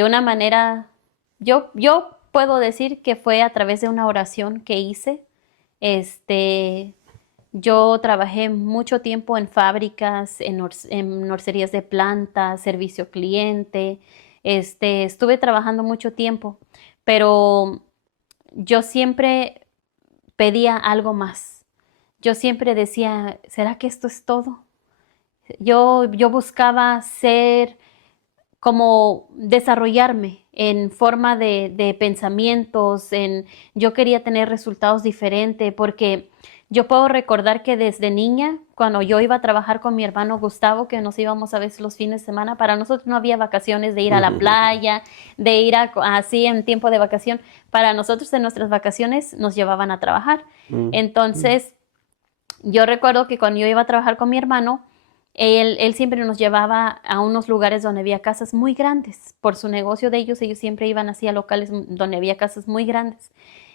una manera, yo puedo decir que fue a través de una oración que hice, este, Yo trabajé mucho tiempo en fábricas, en nurserías de plantas, servicio cliente. Estuve trabajando mucho tiempo, pero yo siempre pedía algo más. Yo siempre decía, ¿será que esto es todo? Yo buscaba ser como desarrollarme en forma de pensamientos, yo quería tener resultados diferentes porque yo puedo recordar que desde niña, cuando yo iba a trabajar con mi hermano Gustavo, que nos íbamos a veces los fines de semana, para nosotros no había vacaciones de ir a la playa, de ir así en tiempo de vacación. Para nosotros en nuestras vacaciones nos llevaban a trabajar. Entonces, yo recuerdo que cuando yo iba a trabajar con mi hermano, él siempre nos llevaba a unos lugares donde había casas muy grandes. Por su negocio de ellos siempre iban así a locales donde había casas muy grandes.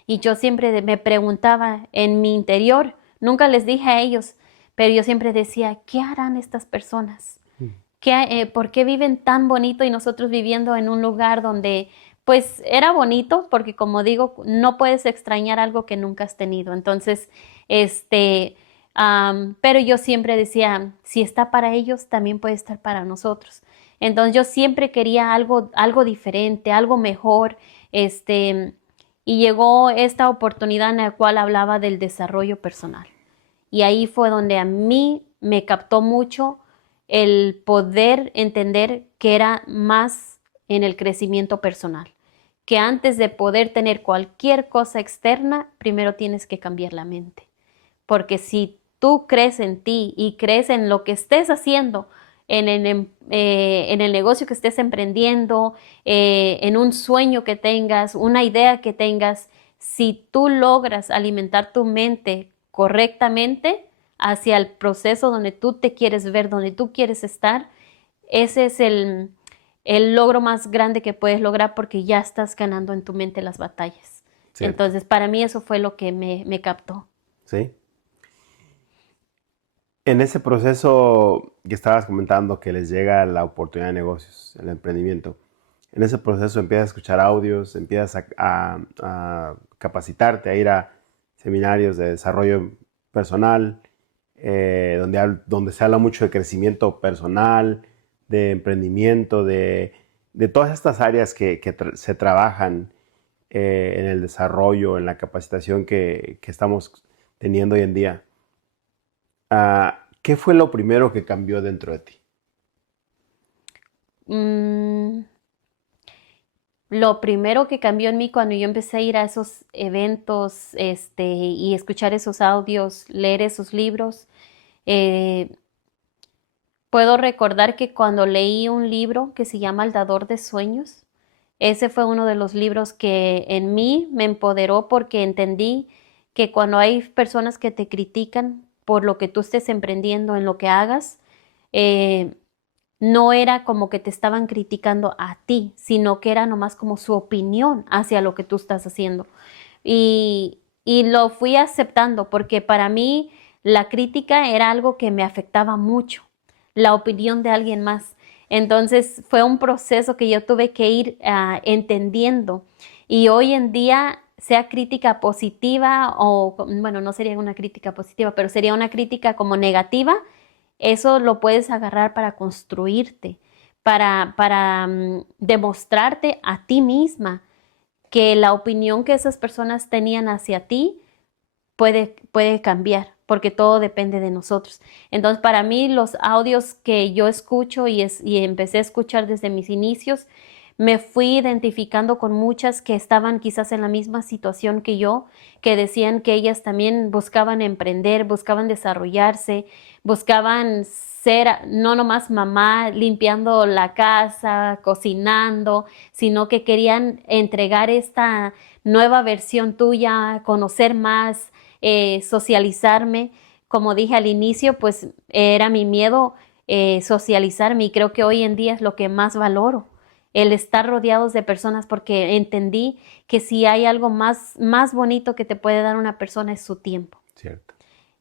Y yo siempre me preguntaba en mi interior, nunca les dije a ellos, pero yo siempre decía, ¿qué harán estas personas? ¿Por qué viven tan bonito y nosotros viviendo en un lugar donde, pues, era bonito? Porque como digo, no puedes extrañar algo que nunca has tenido. Entonces, pero yo siempre decía, si está para ellos, también puede estar para nosotros. Entonces yo siempre quería algo diferente, algo mejor, y llegó esta oportunidad en la cual hablaba del desarrollo personal. Y ahí fue donde a mí me captó mucho el poder entender que era más en el crecimiento personal, que antes de poder tener cualquier cosa externa, primero tienes que cambiar la mente. Porque si tú crees en ti y crees en lo que estés haciendo, en el negocio que estés emprendiendo, en un sueño que tengas, una idea que tengas, si tú logras alimentar tu mente correctamente hacia el proceso donde tú te quieres ver, donde tú quieres estar, ese es el logro más grande que puedes lograr porque ya estás ganando en tu mente las batallas. Cierto. Entonces, para mí eso fue lo que me captó. Sí. En ese proceso que estabas comentando que les llega la oportunidad de negocios, el emprendimiento, en ese proceso empiezas a escuchar audios, empiezas a capacitarte, a ir a seminarios de desarrollo personal, donde se habla mucho de crecimiento personal, de emprendimiento, de todas estas áreas que se trabajan en el desarrollo, en la capacitación que estamos teniendo hoy en día. ¿Qué fue lo primero que cambió dentro de ti? Mm, lo primero que cambió en mí cuando yo empecé a ir a esos eventos, y escuchar esos audios, leer esos libros, eh, puedo recordar que cuando leí un libro que se llama El dador de sueños, ese fue uno de los libros que en mí me empoderó porque entendí que cuando hay personas que te critican por lo que tú estés emprendiendo en lo que hagas, eh, no era como que te estaban criticando a ti, sino que era nomás como su opinión hacia lo que tú estás haciendo. Y lo fui aceptando porque para mí la crítica era algo que me afectaba mucho, la opinión de alguien más. Entonces fue un proceso que yo tuve que ir entendiendo. Y hoy en día, sea crítica positiva o, bueno, no sería una crítica positiva, pero sería una crítica como negativa, eso lo puedes agarrar para construirte, para demostrarte a ti misma que la opinión que esas personas tenían hacia ti puede cambiar, porque todo depende de nosotros. Entonces, para mí, los audios que yo escucho y empecé a escuchar desde mis inicios, me fui identificando con muchas que estaban quizás en la misma situación que yo, que decían que ellas también buscaban emprender, buscaban desarrollarse, buscaban ser no nomás mamá limpiando la casa, cocinando, sino que querían entregar esta nueva versión tuya, conocer más, socializarme. Como dije al inicio, pues era mi miedo socializarme y creo que hoy en día es lo que más valoro, el estar rodeados de personas porque entendí que si hay algo más bonito que te puede dar una persona es su tiempo. Cierto.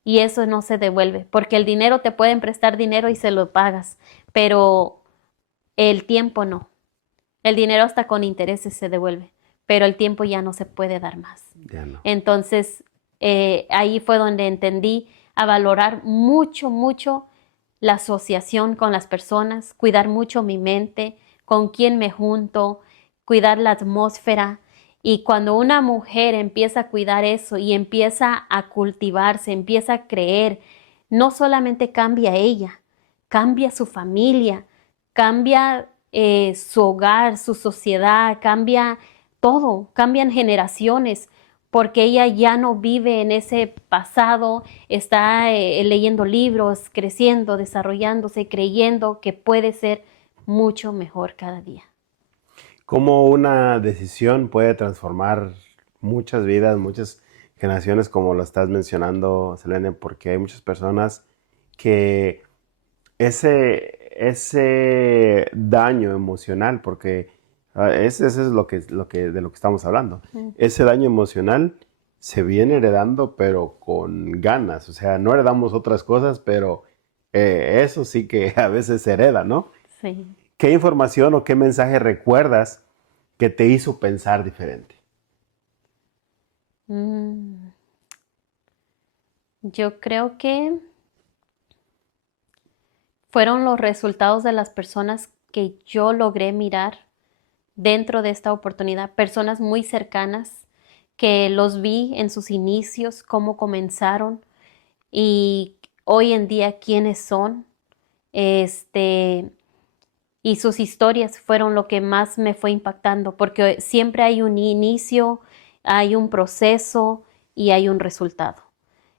Y eso no se devuelve, porque el dinero te pueden prestar dinero y se lo pagas, pero el tiempo no. El dinero hasta con intereses se devuelve, pero el tiempo ya no se puede dar más. Ya no. Entonces, ahí fue donde entendí a valorar mucho, mucho la asociación con las personas, cuidar mucho mi mente, con quién me junto, cuidar la atmósfera. Y cuando una mujer empieza a cuidar eso y empieza a cultivarse, empieza a creer, no solamente cambia ella, cambia su familia, cambia su hogar, su sociedad, cambia todo, cambian generaciones, porque ella ya no vive en ese pasado, está leyendo libros, creciendo, desarrollándose, creyendo que puede ser mucho mejor cada día. Cómo una decisión puede transformar muchas vidas, muchas generaciones, como lo estás mencionando, Selene, porque hay muchas personas que ese daño emocional, porque ese es de lo que estamos hablando. Mm. Ese daño emocional se viene heredando, pero con ganas. O sea, no heredamos otras cosas, pero eso sí que a veces se hereda, ¿no? Sí. ¿Qué información o qué mensaje recuerdas que te hizo pensar diferente? Mm, Yo creo que fueron los resultados de las personas que yo logré mirar dentro de esta oportunidad, personas muy cercanas que los vi en sus inicios, cómo comenzaron y hoy en día quiénes son, este, y sus historias fueron lo que más me fue impactando, porque siempre hay un inicio, hay un proceso y hay un resultado.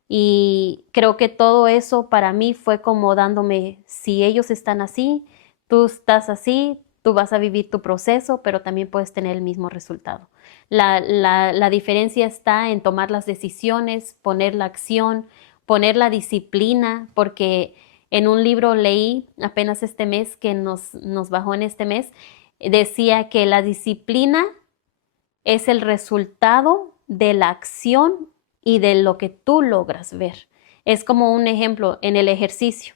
Y creo que todo eso para mí fue como dándome, si ellos están así, tú estás así, tú vas a vivir tu proceso, pero también puedes tener el mismo resultado. La diferencia está en tomar las decisiones, poner la acción, poner la disciplina, porque en un libro leí apenas este mes, que nos bajó en este mes, decía que la disciplina es el resultado de la acción y de lo que tú logras ver. Es como un ejemplo en el ejercicio.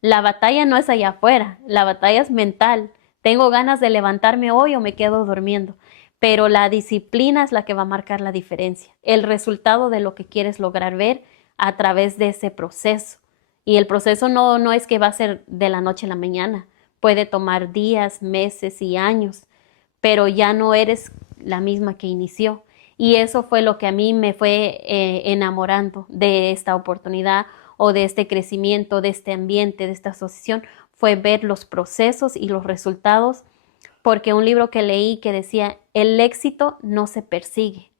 La batalla no es allá afuera, la batalla es mental. Tengo ganas de levantarme hoy o me quedo durmiendo, pero la disciplina es la que va a marcar la diferencia, el resultado de lo que quieres lograr ver a través de ese proceso. Y el proceso no es que va a ser de la noche a la mañana, puede tomar días, meses y años, pero ya no eres la misma que inició. Y eso fue lo que a mí me fue enamorando de esta oportunidad o de este crecimiento, de este ambiente, de esta asociación, fue ver los procesos y los resultados, porque un libro que leí que decía, el éxito no se persigue,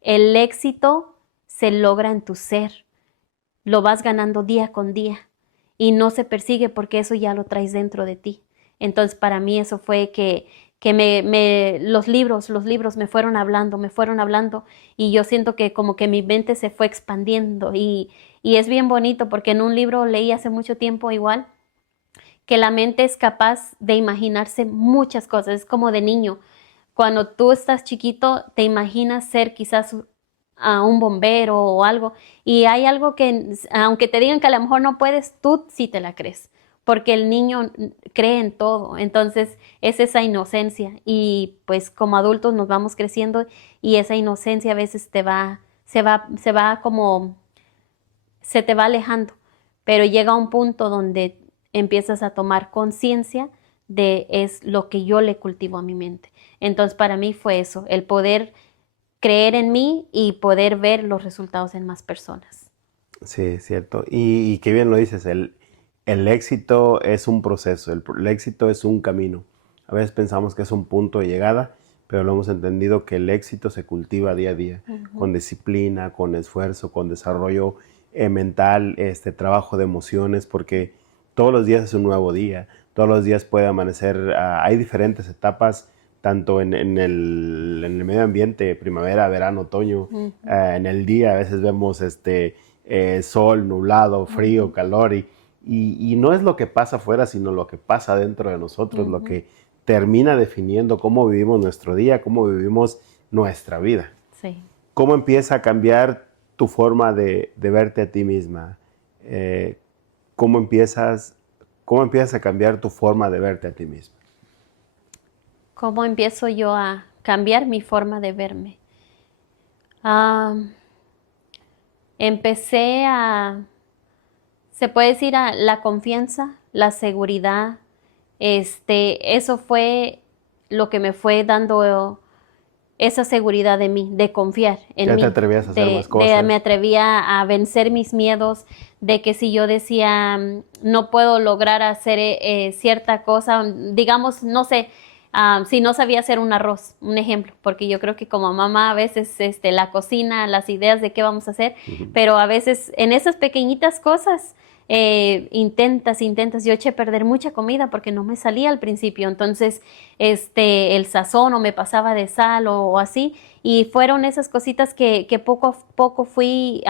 el éxito se logra en tu ser, lo vas ganando día con día y no se persigue porque eso ya lo traes dentro de ti. Entonces para mí eso fue que los libros me fueron hablando y yo siento que como que mi mente se fue expandiendo y es bien bonito porque en un libro leí hace mucho tiempo igual que la mente es capaz de imaginarse muchas cosas, es como de niño. Cuando tú estás chiquito, te imaginas ser quizás a un bombero o algo, y hay algo que, aunque te digan que a lo mejor no puedes, tú sí te la crees, porque el niño cree en todo. Entonces, es esa inocencia, y pues como adultos nos vamos creciendo, y esa inocencia a veces se va como se te va alejando, pero llega un punto donde empiezas a tomar conciencia de es lo que yo le cultivo a mi mente. Entonces para mí fue eso, el poder creer en mí y poder ver los resultados en más personas. Sí, es cierto. Y qué bien lo dices, el éxito es un proceso, el éxito es un camino. A veces pensamos que es un punto de llegada, pero lo hemos entendido que el éxito se cultiva día a día, con disciplina, con esfuerzo, con desarrollo mental, trabajo de emociones, porque todos los días es un nuevo día, todos los días puede amanecer, hay diferentes etapas, tanto en el medio ambiente, primavera, verano, otoño, Ujú, en el día a veces vemos sol, nublado, frío, ujú, calor, y no es lo que pasa afuera, sino lo que pasa dentro de nosotros, lo ujú. que termina definiendo cómo vivimos nuestro día, cómo vivimos nuestra vida. Sí. ¿Cómo empieza a cambiar tu forma de verte a ti misma? Eh, ¿cómo, empiezas, ¿Cómo empiezas a cambiar tu forma de verte a ti misma? ¿Cómo empiezo yo a cambiar mi forma de verme? Ah, empecé se puede decir, a la confianza, la seguridad. Eso fue lo que me fue dando esa seguridad de mí, de confiar en Ya te mí, atrevías a hacer más me cosas. atrevía a vencer mis miedos, de que si yo decía no puedo lograr hacer cierta cosa, digamos, no sé, si no sabía hacer un arroz, un ejemplo, porque yo creo que como mamá a veces la cocina, las ideas de qué vamos a hacer, pero a veces en esas pequeñitas cosas intentas. Yo eché a perder mucha comida porque no me salía al principio, entonces el sazón o me pasaba de sal o así, y fueron esas cositas que poco a poco fui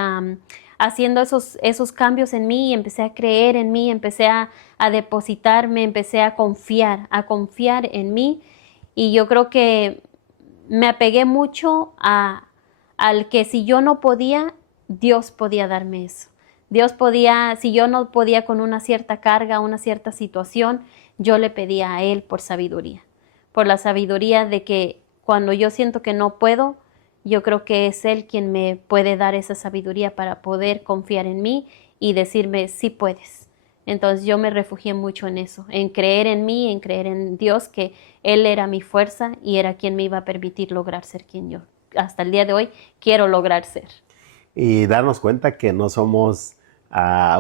haciendo esos cambios en mí, y empecé a creer en mí, empecé a depositarme, empecé a confiar en mí, y yo creo que me apegué mucho al que si yo no podía, Dios podía darme eso. Dios podía, si yo no podía con una cierta carga, una cierta situación, yo le pedía a Él por sabiduría, por la sabiduría de que cuando yo siento que no puedo, yo creo que es Él quien me puede dar esa sabiduría para poder confiar en mí y decirme, sí puedes. Entonces yo me refugié mucho en eso, en creer en mí, en creer en Dios, que Él era mi fuerza y era quien me iba a permitir lograr ser quien yo hasta el día de hoy quiero lograr ser. Y darnos cuenta que no somos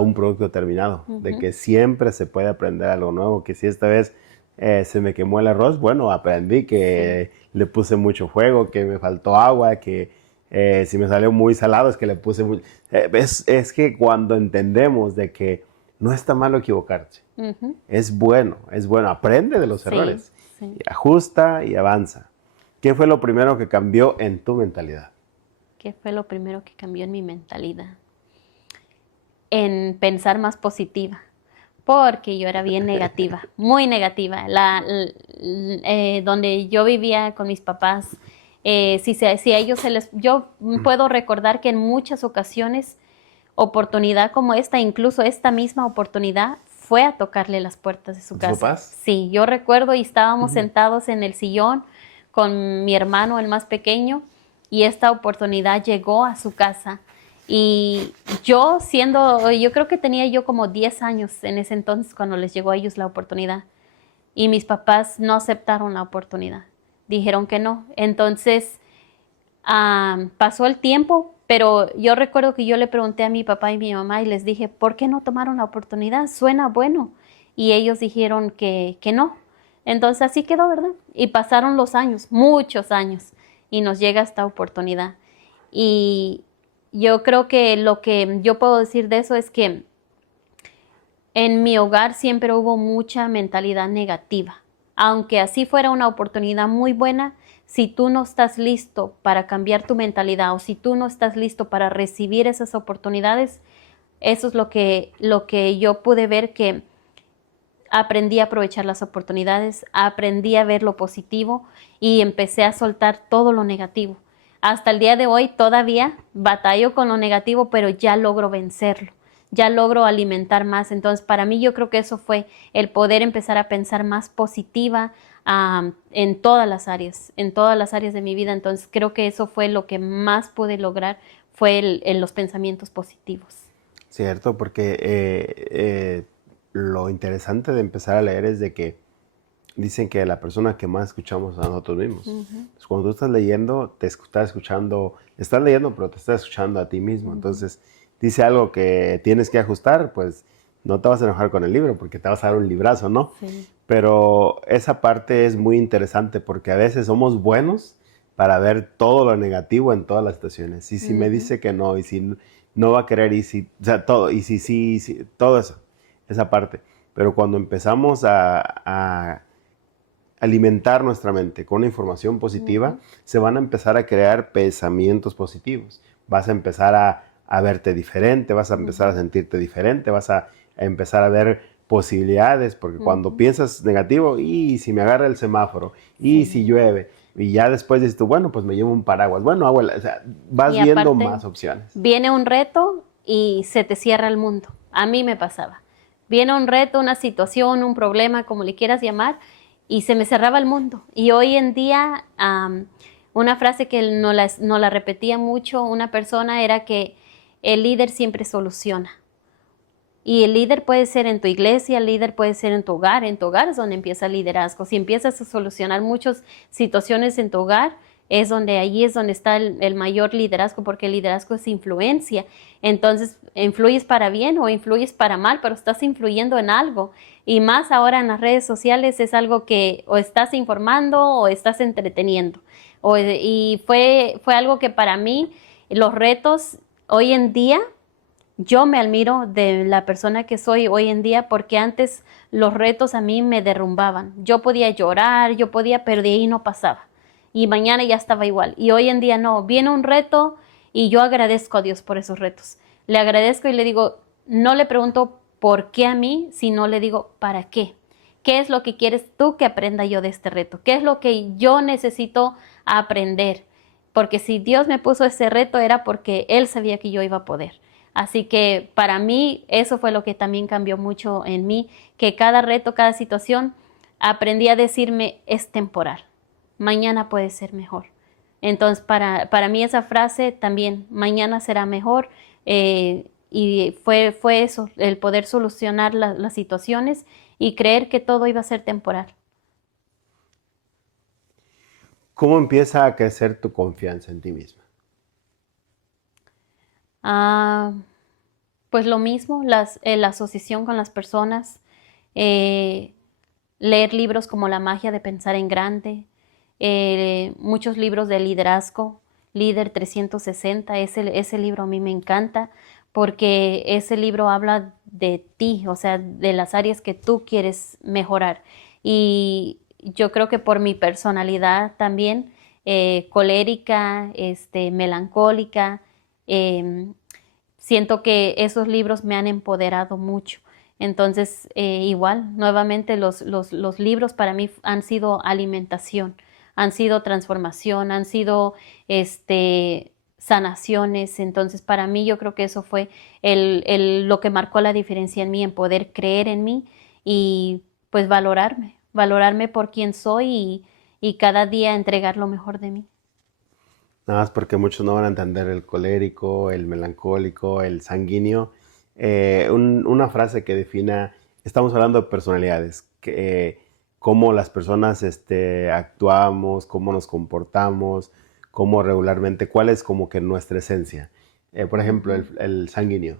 un producto terminado, de que siempre se puede aprender algo nuevo, que si esta vez se me quemó el arroz, bueno, aprendí que le puse mucho fuego, que me faltó agua, que si me salió muy salado es que le puse muy... es que cuando entendemos de que no está malo equivocarse, es bueno, aprende de los errores, Sí. y ajusta y avanza. ¿Qué fue lo primero que cambió en tu mentalidad? ¿Qué fue lo primero que cambió en mi mentalidad? En pensar más positiva, porque yo era bien negativa, muy negativa. Donde yo vivía con mis papás, si a ellos yo puedo recordar que en muchas ocasiones, oportunidad como esta, incluso esta misma oportunidad, fue a tocarle las puertas de su ¿Con tus casa. papás? Sí, yo recuerdo y estábamos sentados en el sillón con mi hermano, el más pequeño, y esta oportunidad llegó a su casa. Y yo creo que tenía yo como 10 años en ese entonces cuando les llegó a ellos la oportunidad. Y mis papás no aceptaron la oportunidad. Dijeron que no. Entonces, pasó el tiempo, pero yo recuerdo que yo le pregunté a mi papá y mi mamá y les dije, ¿por qué no tomaron la oportunidad? Suena bueno. Y ellos dijeron que no. Entonces así quedó, ¿verdad? Y pasaron los años, muchos años, y nos llega esta oportunidad. Y yo creo que lo que yo puedo decir de eso es que en mi hogar siempre hubo mucha mentalidad negativa. Aunque así fuera una oportunidad muy buena, si tú no estás listo para cambiar tu mentalidad o si tú no estás listo para recibir esas oportunidades, eso es lo que yo pude ver, que aprendí a aprovechar las oportunidades, aprendí a ver lo positivo y empecé a soltar todo lo negativo. Hasta el día de hoy todavía batallo con lo negativo, pero ya logro vencerlo, ya logro alimentar más. Entonces, para mí yo creo que eso fue el poder empezar a pensar más positiva en todas las áreas de mi vida. Entonces, creo que eso fue lo que más pude lograr, fue los pensamientos positivos. Cierto, porque lo interesante de empezar a leer es de que dicen que la persona que más escuchamos a nosotros mismos. Entonces, cuando tú estás leyendo, estás leyendo, pero te estás escuchando a ti mismo. Entonces, dice algo que tienes que ajustar, pues no te vas a enojar con el libro porque te vas a dar un librazo, ¿no? Sí. Pero esa parte es muy interesante porque a veces somos buenos para ver todo lo negativo en todas las situaciones. Y si me dice que no, y si no va a querer, y si, o sea, todo, y si sí, todo eso, esa parte. Pero cuando empezamos a alimentar nuestra mente con una información positiva, se van a empezar a crear pensamientos positivos. Vas a empezar a verte diferente, vas a empezar a sentirte diferente, vas a empezar a ver posibilidades, porque cuando piensas negativo, y si me agarra el semáforo, y si llueve, y ya después dices tú, bueno, pues me llevo un paraguas, bueno, abuela, o sea, vas Y viendo aparte, más opciones. viene un reto y se te cierra el mundo. A mí me pasaba. Viene un reto, una situación, un problema, como le quieras llamar, y se me cerraba el mundo. Y hoy en día, una frase que no la repetía mucho una persona era que el líder siempre soluciona. Y el líder puede ser en tu iglesia, el líder puede ser en tu hogar. En tu hogar es donde empieza el liderazgo. Si empiezas a solucionar muchas situaciones en tu hogar, ahí es donde está el mayor liderazgo, porque el liderazgo es influencia. Entonces, influyes para bien o influyes para mal, pero estás influyendo en algo. Y más ahora en las redes sociales es algo que o estás informando o estás entreteniendo. Y fue algo que para mí, los retos hoy en día, yo me admiro de la persona que soy hoy en día, porque antes los retos a mí me derrumbaban. Yo podía llorar, pero de ahí no pasaba. Y mañana ya estaba igual. Y hoy en día no. Viene un reto y yo agradezco a Dios por esos retos. Le agradezco y le digo, no le pregunto por qué a mí, sino le digo, ¿para qué? ¿Qué es lo que quieres tú que aprenda yo de este reto? ¿Qué es lo que yo necesito aprender? Porque si Dios me puso ese reto era porque Él sabía que yo iba a poder. Así que para mí eso fue lo que también cambió mucho en mí, que cada reto, cada situación, aprendí a decirme es temporal, mañana puede ser mejor. Entonces para mí esa frase también, mañana será mejor, y fue eso, el poder solucionar las situaciones y creer que todo iba a ser temporal. ¿Cómo empieza a crecer tu confianza en ti misma? Ah, pues lo mismo, la asociación con las personas, eh, leer libros como La magia de pensar en grande, muchos libros de liderazgo, Líder 360, ese libro a mí me encanta porque ese libro habla de ti, o sea, de las áreas que tú quieres mejorar. Y yo creo que por mi personalidad también, colérica, melancólica, em, siento que esos libros me han empoderado mucho. Entonces, igual, nuevamente los libros para mí han sido alimentación, han sido transformación, han sido sanaciones. Entonces, para mí yo creo que eso fue lo que marcó la diferencia en mí, en poder creer en mí y pues valorarme por quien soy y cada día entregar lo mejor de mí. Nada más porque muchos no van a entender el colérico, el melancólico, el sanguíneo. Una frase que defina, estamos hablando de personalidades, cómo las personas actuamos, cómo nos comportamos, cómo regularmente, cuál es como que nuestra esencia. Por ejemplo, el sanguíneo,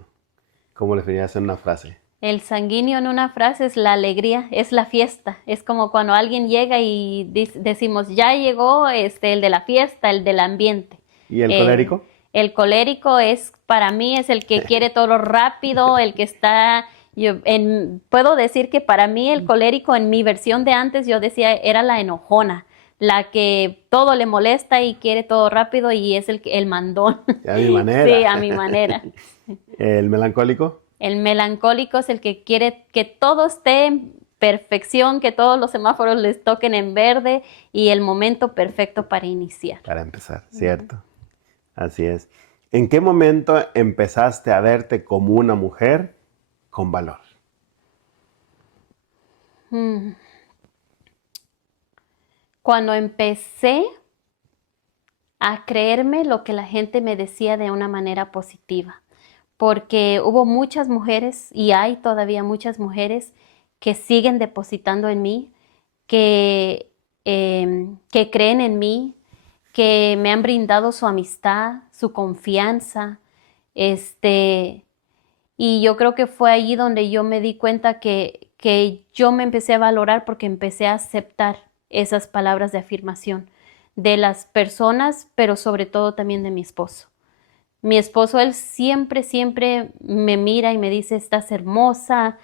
¿cómo le definirías en una frase? El sanguíneo en una frase es la alegría, es la fiesta. Es como cuando alguien llega y decimos, ya llegó el de la fiesta, el del ambiente. ¿Y el Eh, colérico? el colérico para mí es el que quiere todo rápido, el que está, puedo decir que para mí el colérico en mi versión de antes yo decía era la enojona, la que todo le molesta y quiere todo rápido y es el mandón. A mi manera. Sí, a mi manera. ¿El melancólico? El melancólico es el que quiere que todo esté en perfección, que todos los semáforos les toquen en verde y el momento perfecto para iniciar. Para empezar, ¿cierto? Así es. ¿En qué momento empezaste a verte como una mujer con valor? Mm. Cuando empecé a creerme lo que la gente me decía de una manera positiva, porque hubo muchas mujeres y hay todavía muchas mujeres que siguen depositando en mí, que creen en mí, que me han brindado su amistad, su confianza, y yo creo que fue allí donde yo me di cuenta que yo me empecé a valorar porque empecé a aceptar esas palabras de afirmación de las personas, pero sobre todo también de mi esposo. Mi esposo, él siempre, siempre me mira y me dice, estás hermosa,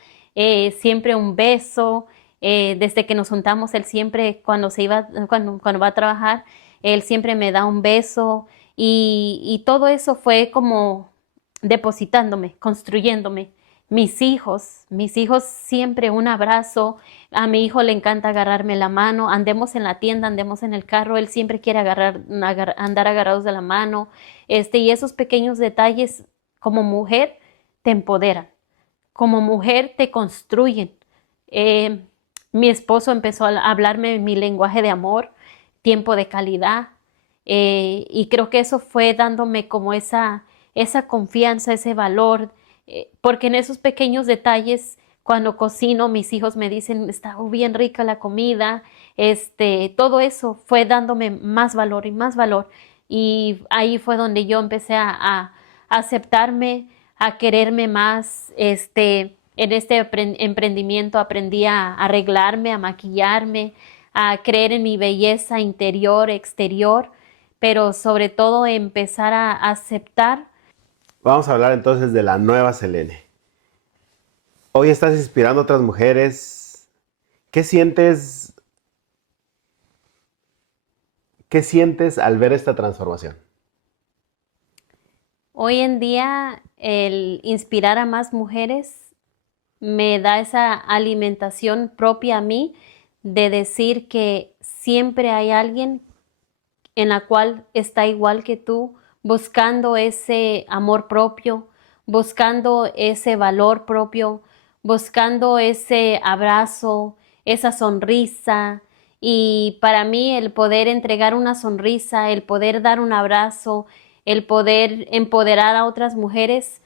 siempre un beso. Desde que nos juntamos, él siempre, cuando va a trabajar, él siempre me da un beso y todo eso fue como depositándome, construyéndome. Mis hijos siempre un abrazo. A mi hijo le encanta agarrarme la mano. Andemos en la tienda, andemos en el carro, él siempre quiere andar agarrados de la mano. Y esos pequeños detalles como mujer te empoderan, como mujer te construyen. Eh, Mi esposo empezó a hablarme mi lenguaje de amor, tiempo de calidad, y creo que eso fue dándome como esa confianza, ese valor, porque en esos pequeños detalles, cuando cocino, mis hijos me dicen, está bien rica la comida, todo eso fue dándome más valor y más valor. Y ahí fue donde yo empecé a aceptarme, a quererme más. En este emprendimiento aprendí a arreglarme, a maquillarme, a creer en mi belleza interior, exterior, pero sobre todo empezar a aceptar. Vamos a hablar entonces de la nueva Selene. Hoy estás inspirando a otras mujeres. ¿Qué sientes, qué sientes al ver esta transformación? Hoy en día el inspirar a más mujeres me da esa alimentación propia a mí de decir que siempre hay alguien en la cual está igual que tú, buscando ese amor propio, buscando ese valor propio, buscando ese abrazo, esa sonrisa. Y para mí el poder entregar una sonrisa, el poder dar un abrazo, el poder empoderar a otras mujeres,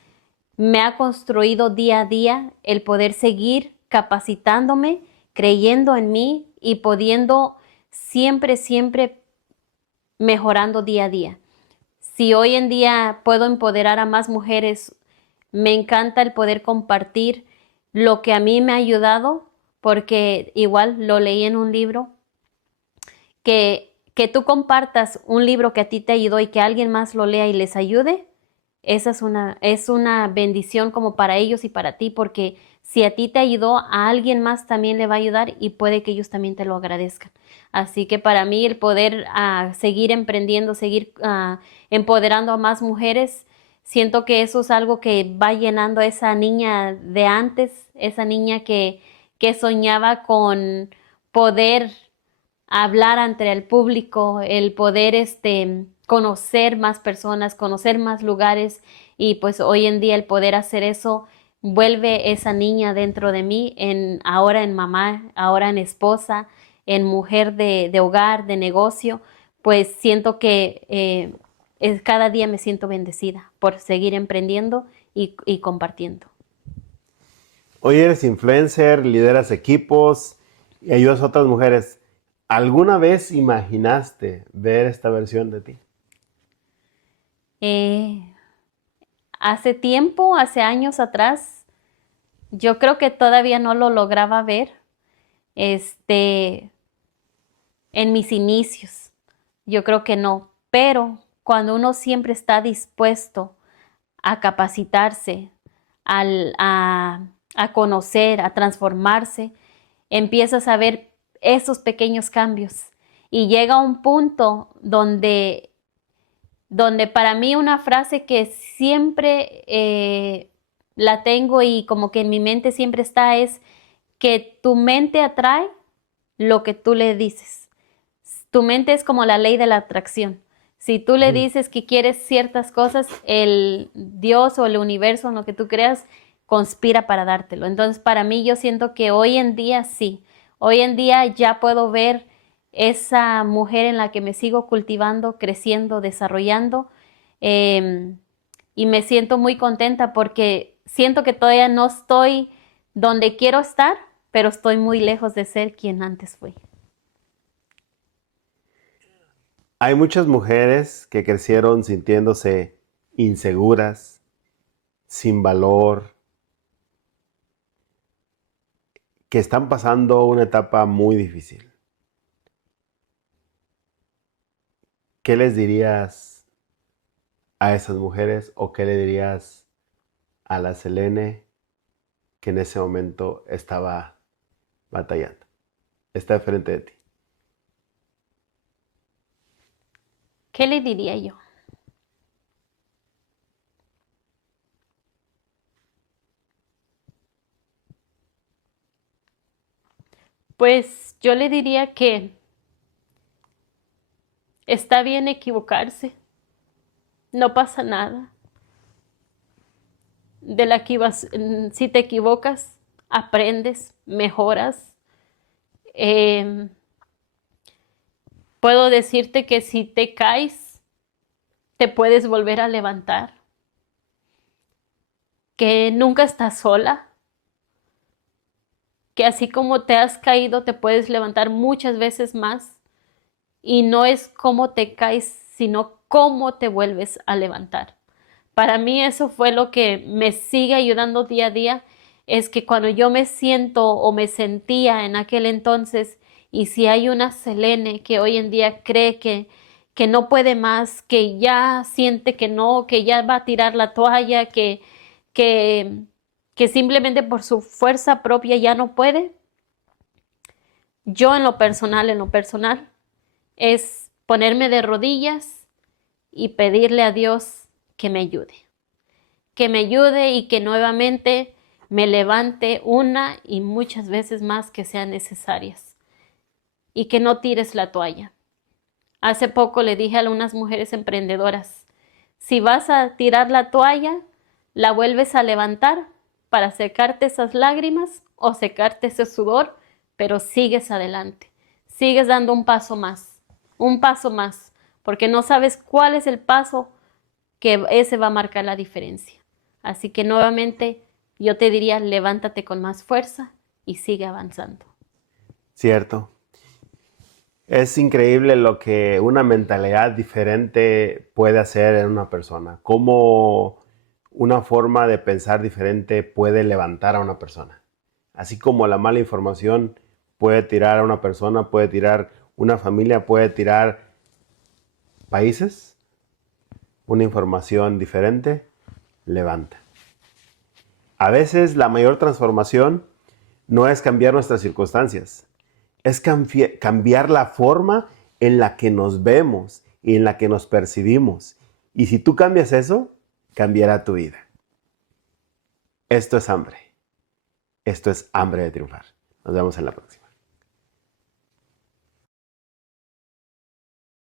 me ha construido día a día el poder seguir capacitándome, creyendo en mí y pudiendo siempre, siempre mejorando día a día. Si hoy en día puedo empoderar a más mujeres, me encanta el poder compartir lo que a mí me ha ayudado, porque igual lo leí en un libro, que tú compartas un libro que a ti te ayudó y que alguien más lo lea y les ayude, esa es una bendición como para ellos y para ti, porque si a ti te ayudó, a alguien más también le va a ayudar y puede que ellos también te lo agradezcan. Así que para mí el poder seguir emprendiendo, seguir empoderando a más mujeres, siento que eso es algo que va llenando a esa niña de antes, esa niña que soñaba con poder hablar ante el público, el poder conocer más personas, conocer más lugares, y pues hoy en día el poder hacer eso vuelve esa niña dentro de mí ahora en mamá, ahora en esposa, en mujer de hogar, de negocio. Pues siento que cada día me siento bendecida por seguir emprendiendo y compartiendo. Hoy eres influencer, lideras equipos y ayudas a otras mujeres. ¿Alguna vez imaginaste ver esta versión de ti? Eh, Hace tiempo, hace años atrás, yo creo que todavía no lo lograba ver, este, en mis inicios. Yo creo que no, pero cuando uno siempre está dispuesto a capacitarse, a conocer, a transformarse, empiezas a ver esos pequeños cambios y llega un punto donde para mí una frase que siempre la tengo y como que en mi mente siempre está es que tu mente atrae lo que tú le dices. Tu mente es como la ley de la atracción. Si tú le dices que quieres ciertas cosas, el Dios o el universo, en lo que tú creas, conspira para dártelo. Entonces, para mí yo siento que hoy en día sí. Hoy en día ya puedo ver esa mujer en la que me sigo cultivando, creciendo, desarrollando. eh, y me siento muy contenta porque siento que todavía no estoy donde quiero estar, pero estoy muy lejos de ser quien antes fui. Hay muchas mujeres que crecieron sintiéndose inseguras, sin valor, que están pasando una etapa muy difícil. ¿Qué les dirías a esas mujeres o qué le dirías a la Selene que en ese momento estaba batallando? Está frente de ti. ¿Qué le diría yo? Pues yo le diría que está bien equivocarse, no pasa nada. Si te equivocas, aprendes, mejoras. Eh, Puedo decirte que si te caes, te puedes volver a levantar. que nunca estás sola, que así como te has caído te puedes levantar muchas veces más y no es cómo te caes, sino cómo te vuelves a levantar. Para mí eso fue lo que me sigue ayudando día a día, es que cuando yo me siento o me sentía en aquel entonces, y si hay una Selene que hoy en día cree que no puede más, que ya siente que no, que ya va a tirar la toalla, que, que simplemente por su fuerza propia ya no puede, yo en lo personal, es ponerme de rodillas y pedirle a Dios que me ayude y que nuevamente me levante una y muchas veces más que sean necesarias y que no tires la toalla. Hace poco le dije a algunas mujeres emprendedoras, si vas a tirar la toalla, la vuelves a levantar para secarte esas lágrimas o secarte ese sudor, pero sigues adelante, sigues dando un paso más, porque no sabes cuál es el paso que ese va a marcar la diferencia. Así que nuevamente yo te diría, levántate con más fuerza y sigue avanzando. Cierto. Es increíble lo que una mentalidad diferente puede hacer en una persona. Cómo una forma de pensar diferente puede levantar a una persona. Así como la mala información puede tirar a una persona, puede tirar una familia, puede tirar países, una información diferente levanta. A veces la mayor transformación no es cambiar nuestras circunstancias, es cambiar la forma en la que nos vemos y en la que nos percibimos. Y si tú cambias eso, cambiará tu vida. Esto es hambre. Esto es hambre de triunfar. Nos vemos en la próxima.